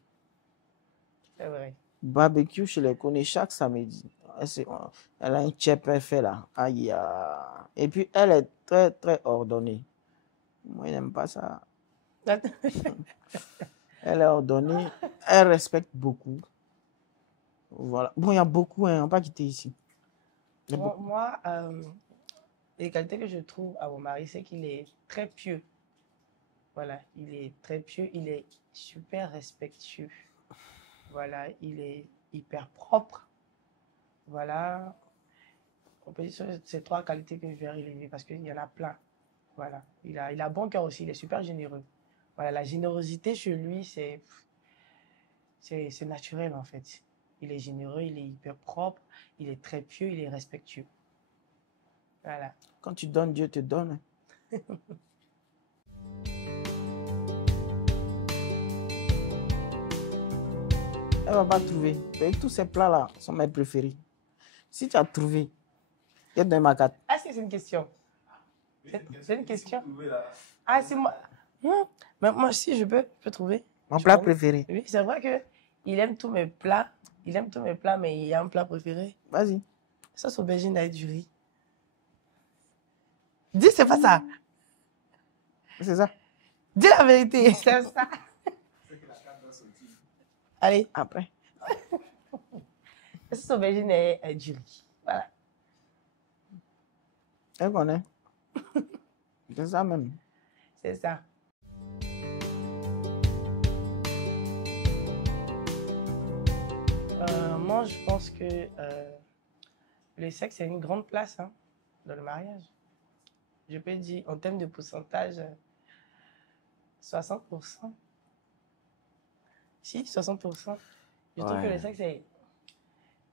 C'est vrai. Barbecue chez les Konés chaque samedi. Elle a un chef fait là. Aïe, et puis elle est très très ordonnée. Moi, je n'aime pas ça. Elle est ordonnée, elle respecte beaucoup. Voilà. Bon, il y a beaucoup, hein, on va pas quitter ici. Moi, les qualités que je trouve à mon mari, c'est qu'il est très pieux. Voilà, il est très pieux, il est super respectueux. Voilà, il est hyper propre. Voilà. On peut dire que c'est trois qualités que je vais relever parce qu'il y en a plein. Voilà. Il a bon cœur aussi, il est super généreux. Voilà, la générosité chez lui, c'est naturel en fait. Il est généreux, il est hyper propre, il est très pieux, il est respectueux. Voilà. Quand tu donnes, Dieu te donne. Elle va pas trouver. Mais tous ces plats-là sont mes préférés. Si tu as trouvé, il y a dans ma carte. Ah, c'est une question. C'est une question. Ah, c'est moi. Mais moi aussi, je peux trouver. Mon plat préféré. Oui, c'est vrai que il aime tous mes plats. Il aime tous mes plats, mais il y a un plat préféré. Vas-y. Sauce aubergine avec du riz. Dis, c'est pas ça. C'est ça. Dis la vérité. C'est ça. Allez. Après. La sauce aubergine est du riz. Voilà. Elle connaît. C'est ça même. C'est ça. Moi, je pense que le sexe a une grande place hein, dans le mariage. Je peux dire, en termes de pourcentage, 60%. Si, 60%. Je trouve que le sexe,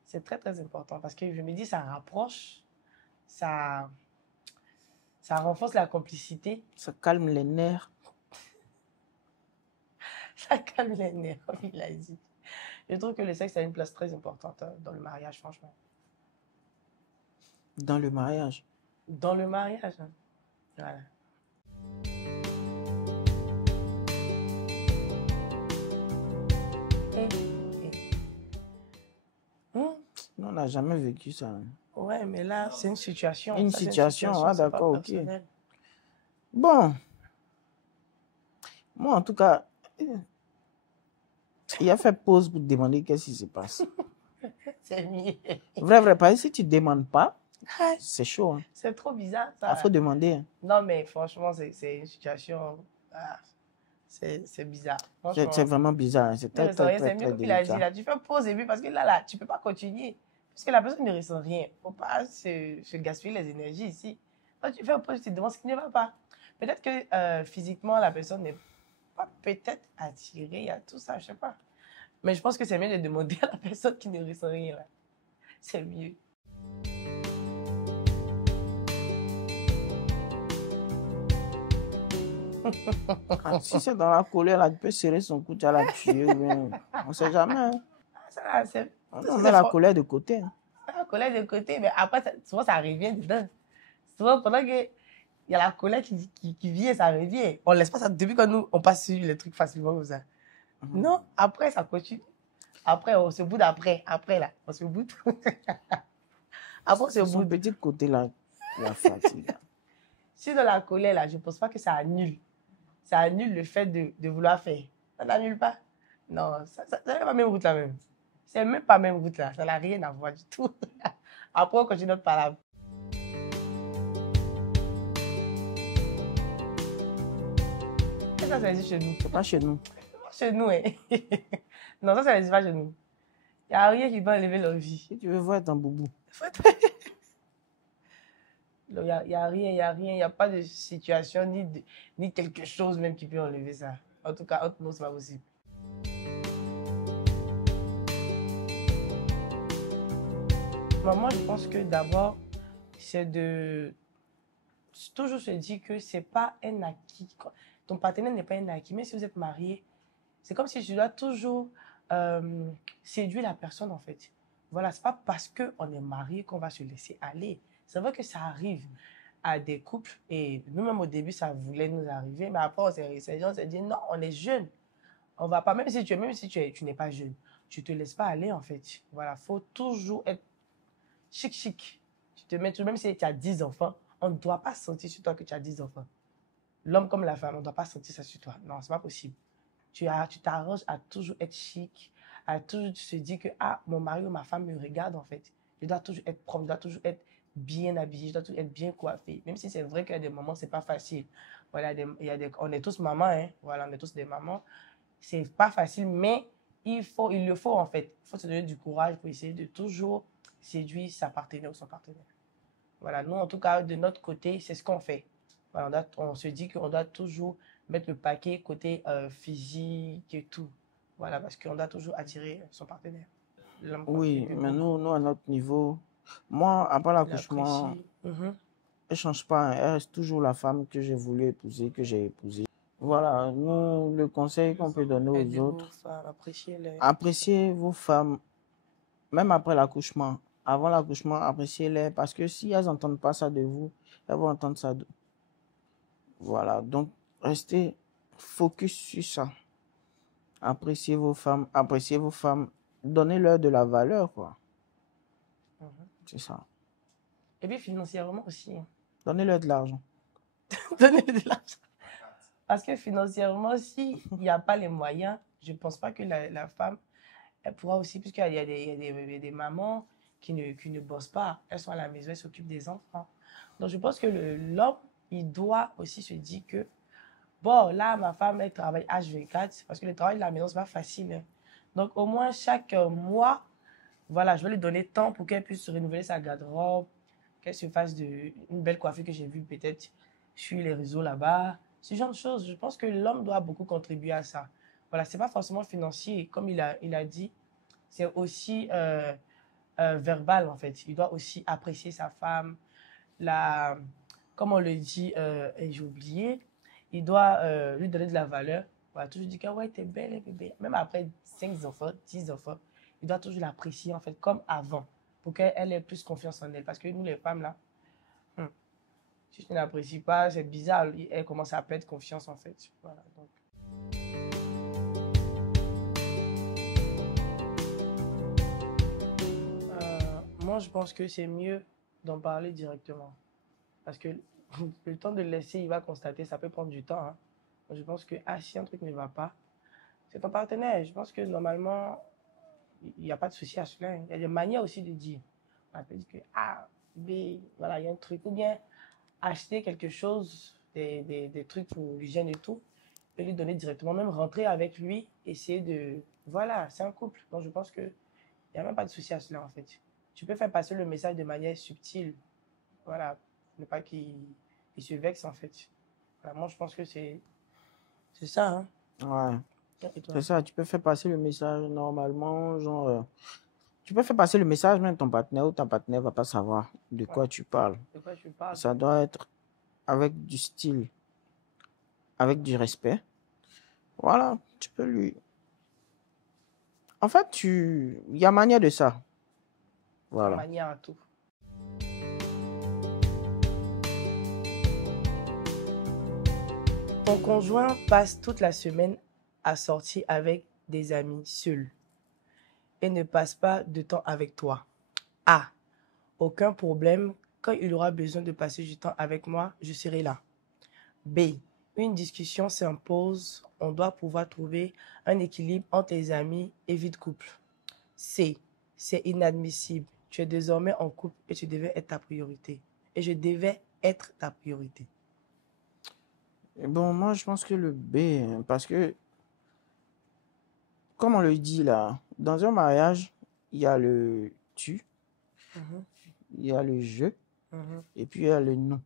c'est très, très important parce que je me dis, ça rapproche, ça renforce la complicité. Ça calme les nerfs. Ça calme les nerfs, comme il a dit. Je trouve que le sexe a une place très importante dans le mariage, franchement. Dans le mariage? Dans le mariage, hein. Voilà. On n'a jamais vécu ça. Hein. Ouais, mais là, c'est une situation. Une situation, ah d'accord, ok. Personnel. Bon. Moi, en tout cas, il a fait pause pour te demander qu'est-ce qui se passe. C'est mieux. Vrai, parce que si tu ne demandes pas, c'est chaud. Hein. C'est trop bizarre, ça. Il faut demander. Hein. Non, mais franchement, c'est une situation... c'est bizarre. C'est vraiment bizarre. Hein. C'est très, très, très, très délicat. Il a dit, là, tu fais pause et puis parce que là, tu ne peux pas continuer. Parce que la personne ne ressent rien. Il ne faut pas se gaspiller les énergies ici. Quand tu fais pause, tu te demandes ce qui ne va pas. Peut-être que physiquement, la personne n'est pas peut-être attirée à tout ça, je ne sais pas. Mais je pense que c'est mieux de demander à la personne qui ne ressent rien. C'est mieux. Ah, si c'est dans la colère, là, tu peux serrer son cou, tu vas la tuer. On ne sait jamais. Hein. On met la colère de côté. Hein. La colère de côté, mais après, souvent, ça revient dedans. Souvent, pendant que il y a la colère qui vient, ça revient. On laisse pas ça. Depuis que nous, on passe sur les trucs facilement comme ça. Non, après, ça continue. Après, on se boude après. Après, là, on se boude. Après, on se boude. Son petit côté, là, la fatigue. Si dans la colère, là, je ne pense pas que ça annule. Ça annule le fait de vouloir faire. Ça n'annule pas. Non, ça n'est pas la même route, là, même. C'est même pas la même route, là. Ça n'a rien à voir du tout. Après, on continue notre parole. Ça, ça existe chez nous. C'est pas chez nous. Chez nous, hein. Non, ça n'existe pas chez nous. Il n'y a rien qui peut enlever leur vie. Si tu veux voir ton boubou. Il n'y a rien, il n'y a pas de situation, ni quelque chose même qui peut enlever ça. En tout cas, entre nous, ce n'est pas possible. Moi, je pense que d'abord, c'est de toujours se dire que ce n'est pas un acquis. Ton partenaire n'est pas un acquis. Mais si vous êtes marié, c'est comme si tu dois toujours séduire la personne, en fait. Voilà, ce n'est pas parce qu'on est marié qu'on va se laisser aller. C'est vrai que ça arrive à des couples, et nous-mêmes au début, ça voulait nous arriver, mais après, on s'est dit, non, on est jeunes. On va pas, même si tu n'es pas jeune, tu ne te laisses pas aller, en fait. Voilà, il faut toujours être chic. Tu te mets, même si tu as 10 enfants, on ne doit pas sentir sur toi que tu as 10 enfants. L'homme comme la femme, on ne doit pas sentir ça sur toi. Non, ce n'est pas possible. Tu t'arranges à toujours être chic, à toujours se dire que, ah, mon mari ou ma femme me regarde, en fait. Je dois toujours être propre, je dois toujours être bien habillé, je dois toujours être bien coiffé. Même si c'est vrai qu'il y a des moments, ce n'est pas facile. Voilà, on est tous mamans, hein. Voilà, on est tous des mamans. Ce n'est pas facile, mais il le faut, en fait. Il faut se donner du courage pour essayer de toujours séduire sa partenaire ou son partenaire. Voilà, nous, en tout cas, de notre côté, c'est ce qu'on fait. Voilà, on se dit qu'on doit toujours mettre le paquet côté physique et tout. Voilà, parce qu'on doit toujours attirer son partenaire. Oui, mais nous, à notre niveau, moi, après l'accouchement, elle ne change pas. Elle reste toujours la femme que j'ai voulu épouser, que j'ai épousée. Voilà, nous, le conseil qu'on peut donner aux autres, appréciez vos femmes, même après l'accouchement. Avant l'accouchement, appréciez-les, parce que si elles n'entendent pas ça de vous, elles vont entendre ça de... Voilà, donc restez focus sur ça. Appréciez vos femmes, donnez-leur de la valeur, quoi. C'est ça. Et puis financièrement aussi. Donnez-leur de l'argent. Donnez-leur de l'argent. Parce que financièrement, s'il n'y a pas les moyens, je ne pense pas que la femme, elle pourra aussi, puisqu'il y a des mamans qui ne bossent pas, elles sont à la maison, elles s'occupent des enfants. Donc je pense que l'homme, il doit aussi se dire que, bon, là, ma femme, elle travaille H24, parce que le travail de la maison, ce n'est pas facile. Hein. Donc au moins, chaque mois, voilà, je vais lui donner temps pour qu'elle puisse renouveler sa garde-robe, qu'elle se fasse une belle coiffure que j'ai vue peut-être sur les réseaux là-bas. Ce genre de choses, je pense que l'homme doit beaucoup contribuer à ça. Voilà, ce n'est pas forcément financier, comme il a dit, c'est aussi verbal en fait. Il doit aussi apprécier sa femme, comme on le dit, et j'ai oublié, il doit lui donner de la valeur. Voilà, toujours dire que ouais, t'es belle, bébé. Même après 5 enfants, 10 enfants, il doit toujours l'apprécier en fait, comme avant, pour qu'elle ait plus confiance en elle. Parce que nous, les femmes, là, si je ne l'apprécie pas, c'est bizarre. Elle commence à perdre confiance, en fait. Voilà, donc. Moi, je pense que c'est mieux d'en parler directement. Parce que le temps de le laisser, il va constater, ça peut prendre du temps. Hein. Je pense que si un truc ne va pas, c'est ton partenaire. Je pense que normalement, il n'y a pas de souci à cela. Il y a des manières aussi de dire. On peut dire que, voilà, il y a un truc. Ou bien, acheter quelque chose, des trucs pour l'hygiène et tout, et lui donner directement, même rentrer avec lui, essayer de... Voilà, c'est un couple. Donc, je pense qu'il n'y a même pas de souci à cela, en fait. Tu peux faire passer le message de manière subtile. Voilà, ne pas qu'il se vexe, en fait. Voilà, moi, je pense que c'est ça, hein. Ouais. C'est ça, tu peux faire passer le message normalement, genre... tu peux faire passer le message, même ton partenaire ou ta partenaire ne va pas savoir de quoi tu parles. De quoi tu parles. Ça doit être avec du style. avec du respect. Voilà, tu peux lui... En fait, il y a manière de ça. Voilà. Manière à tout. Ton conjoint passe toute la semaine à sortir avec des amis seuls et ne passe pas de temps avec toi. A. Aucun problème. Quand il aura besoin de passer du temps avec moi, je serai là. B. Une discussion s'impose. On doit pouvoir trouver un équilibre entre les amis et vie de couple. C. C'est inadmissible. Tu es désormais en couple et tu devais être ta priorité. Et je devais être ta priorité. Et bon, moi, je pense que le B, hein, parce que, comme on le dit là, dans un mariage, il y a le tu, il y a le je, et puis il y a le nous.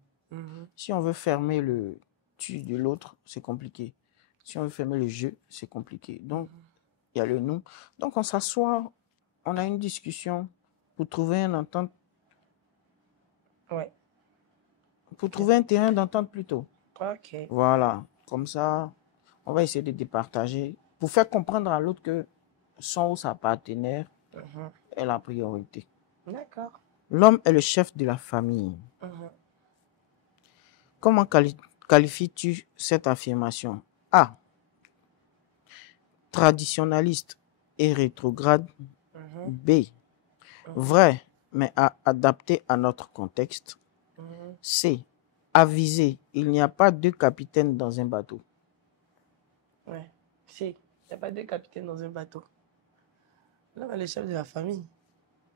Si on veut fermer le tu de l'autre, c'est compliqué. Si on veut fermer le je, c'est compliqué. Donc, il y a le nous. Donc, on s'assoit, on a une discussion pour trouver une entente. Ouais. Pour trouver un terrain d'entente plutôt. Ok. Voilà. Comme ça, on va essayer de départager pour faire comprendre à l'autre que son ou sa partenaire est la priorité. D'accord. L'homme est le chef de la famille. Comment qualifies-tu cette affirmation? A. Traditionnaliste et rétrograde. B. Vrai, mais adapté à notre contexte. C. Avisé, il n'y a pas deux capitaines dans un bateau. Ouais. C. Il n'y a pas deux capitaines dans un bateau. L'homme est le chef de la famille.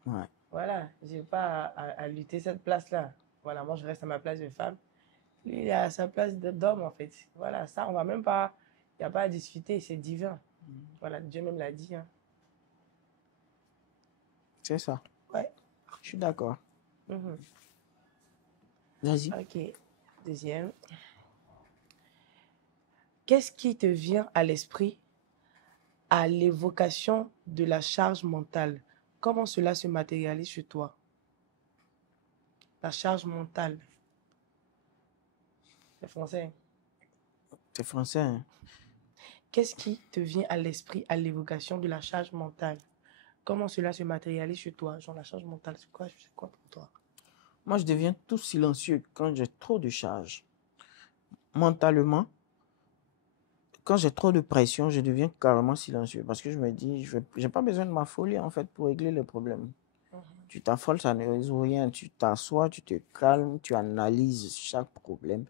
Ouais. Voilà. Je n'ai pas à lutter cette place-là. Voilà, moi je reste à ma place de femme. Lui, il est à sa place d'homme, en fait. Voilà, ça, on va même pas... Il n'y a pas à discuter, c'est divin. Voilà, Dieu même l'a dit. Hein. C'est ça. Ouais. Je suis d'accord. Vas-y. Ok. Deuxième. Qu'est-ce qui te vient à l'esprit à l'évocation de la charge mentale? Comment cela se matérialise chez toi? La charge mentale. C'est français. C'est français. Hein? Qu'est-ce qui te vient à l'esprit à l'évocation de la charge mentale? Comment cela se matérialise chez toi? Genre la charge mentale, c'est quoi pour toi? Moi, je deviens tout silencieux quand j'ai trop de charge. Mentalement, quand j'ai trop de pression, je deviens carrément silencieux parce que je me dis, je n'ai pas besoin de m'affoler en fait pour régler les problèmes. Tu t'affoles, ça ne résout rien. Tu t'assois, tu te calmes, tu analyses chaque problème,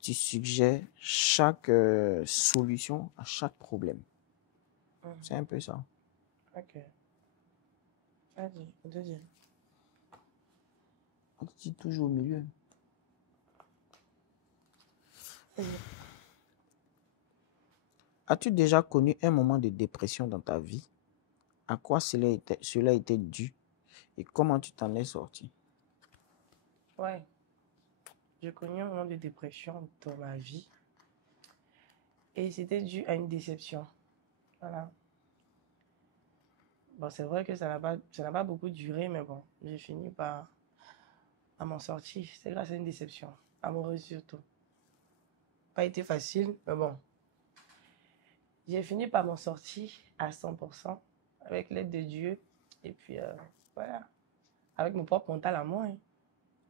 tu suggères chaque solution à chaque problème. C'est un peu ça. Ok. Vas-y, deuxième. On te dit toujours au milieu. As-tu déjà connu un moment de dépression dans ta vie? À quoi cela était dû et comment tu t'en es sorti? Ouais. J'ai connu un moment de dépression dans ma vie et c'était dû à une déception. Voilà. Bon, c'est vrai que ça n'a pas beaucoup duré, mais bon, j'ai fini par m'en sortir. C'est grâce à une déception, amoureuse surtout. Pas été facile, mais bon. J'ai fini par m'en sortir à 100% avec l'aide de Dieu. Et puis, voilà, avec mon propre mental à moi. Hein.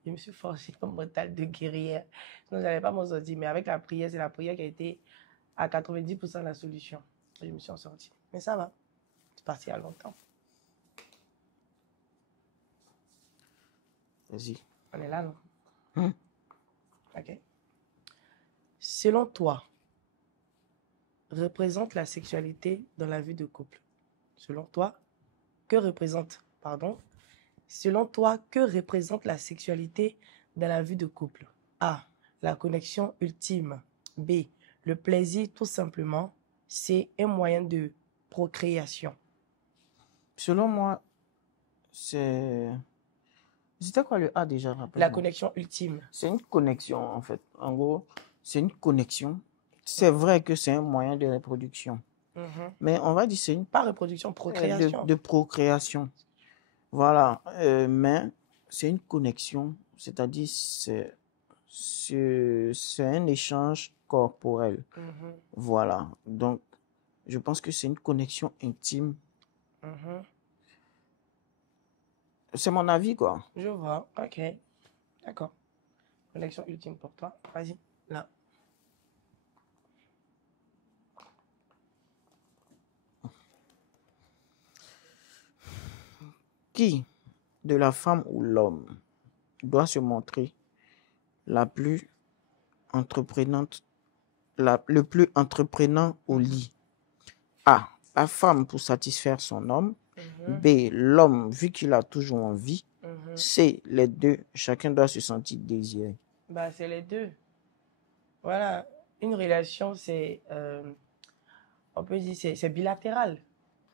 Je me suis forgé mon mental de guerrière. Sinon, je n'allais pas m'en sortir. Mais avec la prière, c'est la prière qui a été à 90% la solution. Et je me suis en sorti. Mais ça va. C'est parti il y a longtemps. Vas-y. On est là, non? Ok. Selon toi, représente la sexualité dans la vie de couple? Selon toi, selon toi, que représente la sexualité dans la vie de couple? A. La connexion ultime. B. Le plaisir tout simplement. C. Un moyen de procréation. Selon moi, c'était quoi le A déjà? La connexion ultime. C'est une connexion en fait. En gros, c'est une connexion. C'est vrai que c'est un moyen de reproduction. Mais on va dire c'est une... Pas reproduction, procréation. De procréation. Voilà. Mais c'est une connexion. C'est-à-dire c'est un échange corporel. Mhm, Voilà. Donc, je pense que c'est une connexion intime. mhm. C'est mon avis, quoi. Je vois. Ok. D'accord. Connexion ultime pour toi. Vas-y. Là. Qui, de la femme ou l'homme, doit se montrer la plus entreprenante, le plus entreprenant au Mhm, lit? A. La femme pour satisfaire son homme. mhm, B. L'homme vu qu'il a toujours envie. mhm. C. Les deux. Chacun doit se sentir désiré. Bah, c'est les deux. Voilà. Une relation, on peut dire, c'est bilatéral.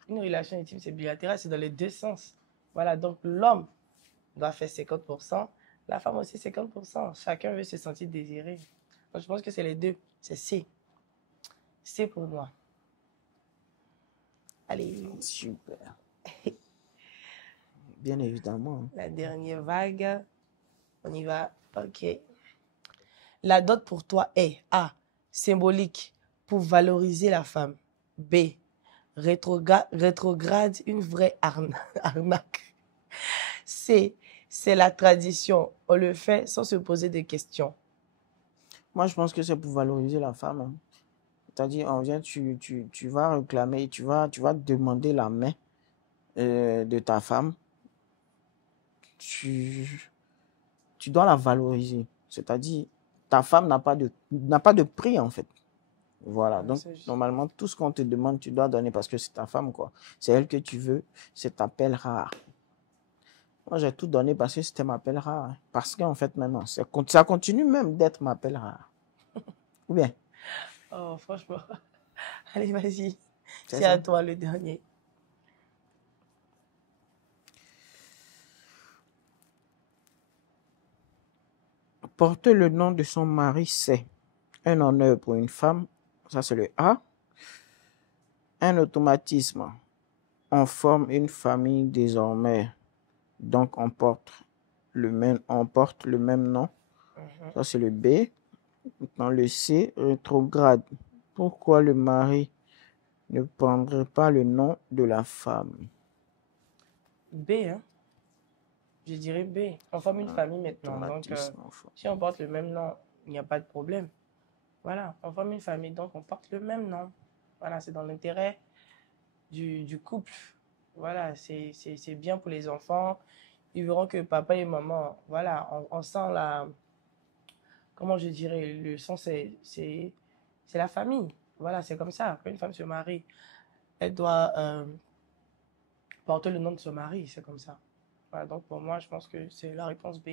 Une relation intime, c'est bilatéral, c'est dans les deux sens. Voilà. Donc, l'homme doit faire 50%, la femme aussi 50%. Chacun veut se sentir désiré. Donc, je pense que c'est les deux. C'est C. C pour moi. Allez, Super. Bien évidemment. la dernière vague. On y va. Ok. La dot pour toi est A. Symbolique pour valoriser la femme. B. Rétrograde, une vraie arnaque. C. C'est la tradition. On le fait sans se poser de questions. Moi, je pense que c'est pour valoriser la femme, hein. C'est-à-dire, on vient, tu vas réclamer, tu vas demander la main de ta femme. Tu, tu dois la valoriser. C'est-à-dire, ta femme n'a pas de prix, en fait. Voilà. Donc, normalement, tout ce qu'on te demande, tu dois donner parce que c'est ta femme, quoi. C'est elle que tu veux. C'est ta pelle rare. Moi, j'ai tout donné parce que c'était ma pelle rare. Parce qu'en fait, maintenant, ça continue même d'être ma pelle rare. Ou bien? Oh, franchement. Allez, vas-y. C'est C'est à ça. toi le dernier. Porter le nom de son mari, c'est un honneur pour une femme. Ça, c'est le A. Un automatisme. On forme une famille désormais. Donc, on porte le même nom. Ça, c'est le B. Dans le C, rétrograde. Pourquoi le mari ne prendrait pas le nom de la femme? B, hein. Je dirais B. On forme une famille maintenant. Donc, Automatisme, enfin. si on porte le même nom, il n'y a pas de problème. Voilà, on forme une famille, donc on porte le même nom. Voilà, c'est dans l'intérêt du couple. Voilà, c'est bien pour les enfants. Ils verront que papa et maman, voilà, on sent comment je dirais, le sens, c'est la famille. Voilà, c'est comme ça. Quand une femme se marie, elle doit porter le nom de son mari, c'est comme ça. Voilà, donc pour moi, je pense que c'est la réponse B.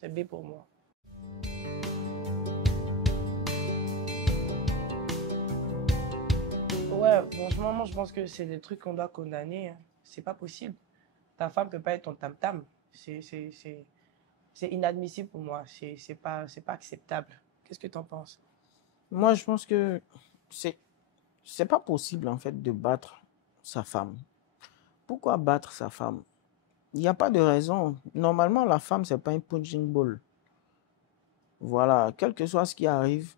C'est B pour moi. Ouais, franchement, moi, je pense que c'est des trucs qu'on doit condamner, hein. C'est pas possible. Ta femme peut pas être ton tam-tam. C'est inadmissible pour moi. C'est pas acceptable. Qu'est-ce que tu en penses? Moi, je pense que c'est, c'est pas possible, en fait, de battre sa femme. Pourquoi battre sa femme? Il n'y a pas de raison. Normalement, la femme, c'est pas un punching ball. Voilà, quel que soit ce qui arrive,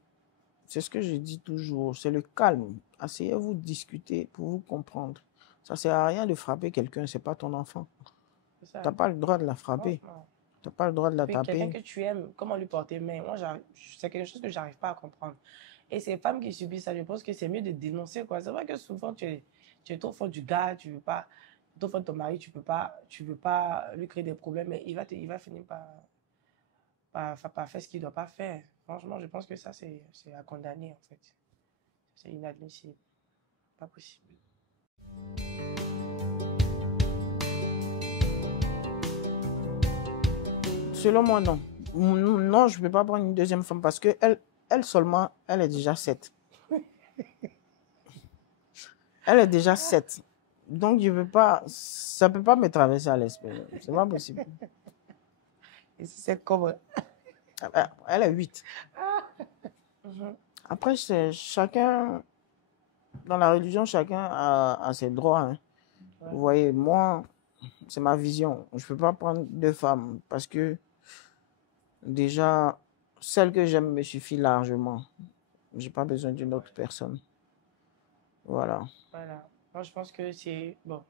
c'est ce que je dis toujours, c'est le calme. Asseyez-vous, discutez pour vous comprendre. Ça sert à rien de frapper quelqu'un, c'est pas ton enfant. C'est ça. T'as pas le droit de la frapper. Franchement. T'as pas le droit de la Quelqu'un taper. que tu aimes, comment lui porter main? Moi, c'est quelque chose que j'arrive pas à comprendre. Et ces femmes qui subissent ça, je pense que c'est mieux de dénoncer, quoi. C'est vrai que souvent, tu es trop fort du gars, tu veux pas, trop fort de ton mari, tu veux pas lui créer des problèmes, mais il va finir par faire ce qu'il doit pas faire. Franchement, je pense que ça, c'est à condamner, en fait. C'est inadmissible. Pas possible. Selon moi, non. Non, je ne peux pas prendre une deuxième femme parce que elle seulement, elle est déjà 7. Elle est déjà 7. Donc, je veux pas, ça ne peut pas me traverser à l'esprit. C'est pas possible. Et si c'est comme... Elle est 8. Mhm. Après, c'est chacun, dans la religion, chacun a ses droits, hein. Ouais. Vous voyez, moi, c'est ma vision. Je ne peux pas prendre deux femmes parce que déjà, celle que j'aime me suffit largement. J'ai pas besoin d'une autre personne. Voilà. Voilà. Moi, je pense que c'est... Bon,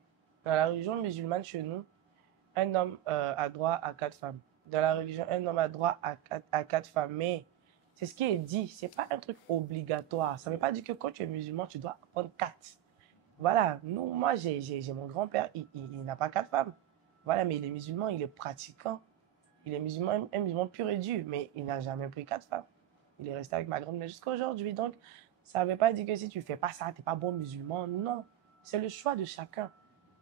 dans la religion musulmane chez nous, un homme a droit à 4 femmes. Dans la religion, un homme a droit à 4 femmes. Mais c'est ce qui est dit. C'est pas un truc obligatoire. Ça ne veut pas dire que quand tu es musulman, tu dois prendre 4. Voilà. Nous, moi, j'ai mon grand-père. Il n'a pas 4 femmes. Voilà. Mais il est musulman, il est pratiquant. Il est musulman, un musulman pur et dur. Mais il n'a jamais pris 4 femmes. Il est resté avec ma grand-mère jusqu'à aujourd'hui. Donc, ça ne veut pas dire que si tu ne fais pas ça, tu n'es pas bon musulman. Non. C'est le choix de chacun.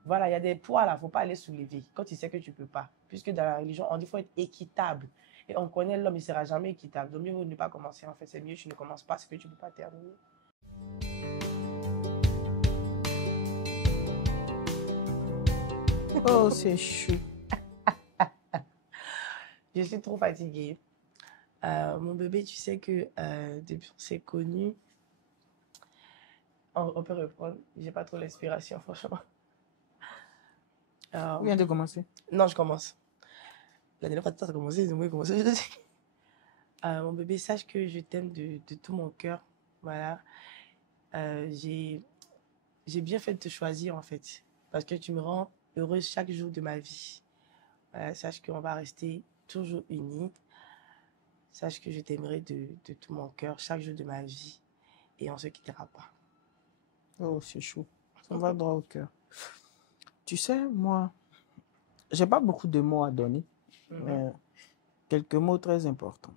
Voilà, il y a des poids là, il ne faut pas les soulever quand tu sais que tu ne peux pas. Puisque dans la religion, on dit qu'il faut être équitable. Et on connaît l'homme, il ne sera jamais équitable. Donc mieux vaut ne pas commencer. En fait, c'est mieux que tu ne commences pas ce que tu ne peux pas terminer. Oh, c'est chou. Je suis trop fatiguée. Mon bébé, tu sais que depuis qu'on s'est connus, on peut reprendre. J'ai pas trop l'inspiration, franchement. Tu viens de commencer? Non, je commence. La dernière fois que ça a commencé, c'est moi qui ai commencé. Mon bébé, sache que je t'aime de tout mon cœur. Voilà. J'ai bien fait de te choisir, en fait. Parce que tu me rends heureuse chaque jour de ma vie. Voilà, sache qu'on va rester toujours unis. Sache que je t'aimerai de tout mon cœur chaque jour de ma vie. Et on ne se quittera pas. Oh, c'est chaud. Ça me va droit au cœur. Tu sais, moi, j'ai pas beaucoup de mots à donner, mais quelques mots très importants.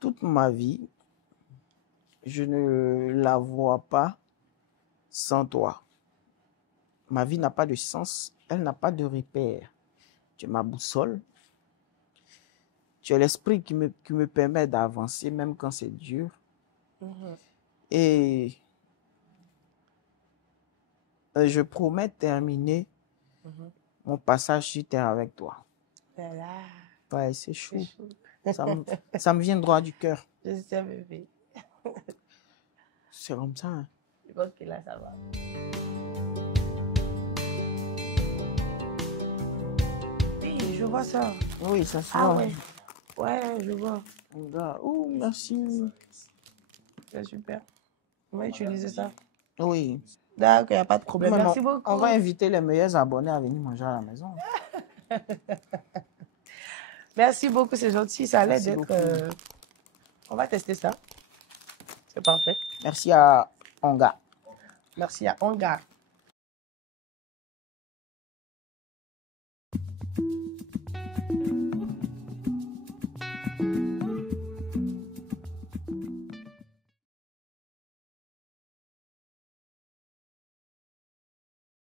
Toute ma vie, je ne la vois pas sans toi. Ma vie n'a pas de sens, elle n'a pas de repère. Tu es ma boussole. Tu es l'esprit qui me permet d'avancer même quand c'est dur. Et je promets terminer mon passage sur terre avec toi. Voilà. Ouais, c'est chaud. Ça me vient droit du cœur. Je sais, bébé. C'est comme ça. Hein. Je pense que là, ça va. Oui, je vois ça. Oui, ça se Ah voit. ouais. Ouais, je vois. Oh, merci. C'est super. On va utiliser ça. Oui. D'accord, il n'y a pas de problème. Maintenant, Merci beaucoup. on va inviter les meilleurs abonnés à venir manger à la maison. Merci beaucoup, c'est gentil. Ça allait Merci d'être... On va tester ça. C'est parfait. Merci à Onga. Merci à Onga.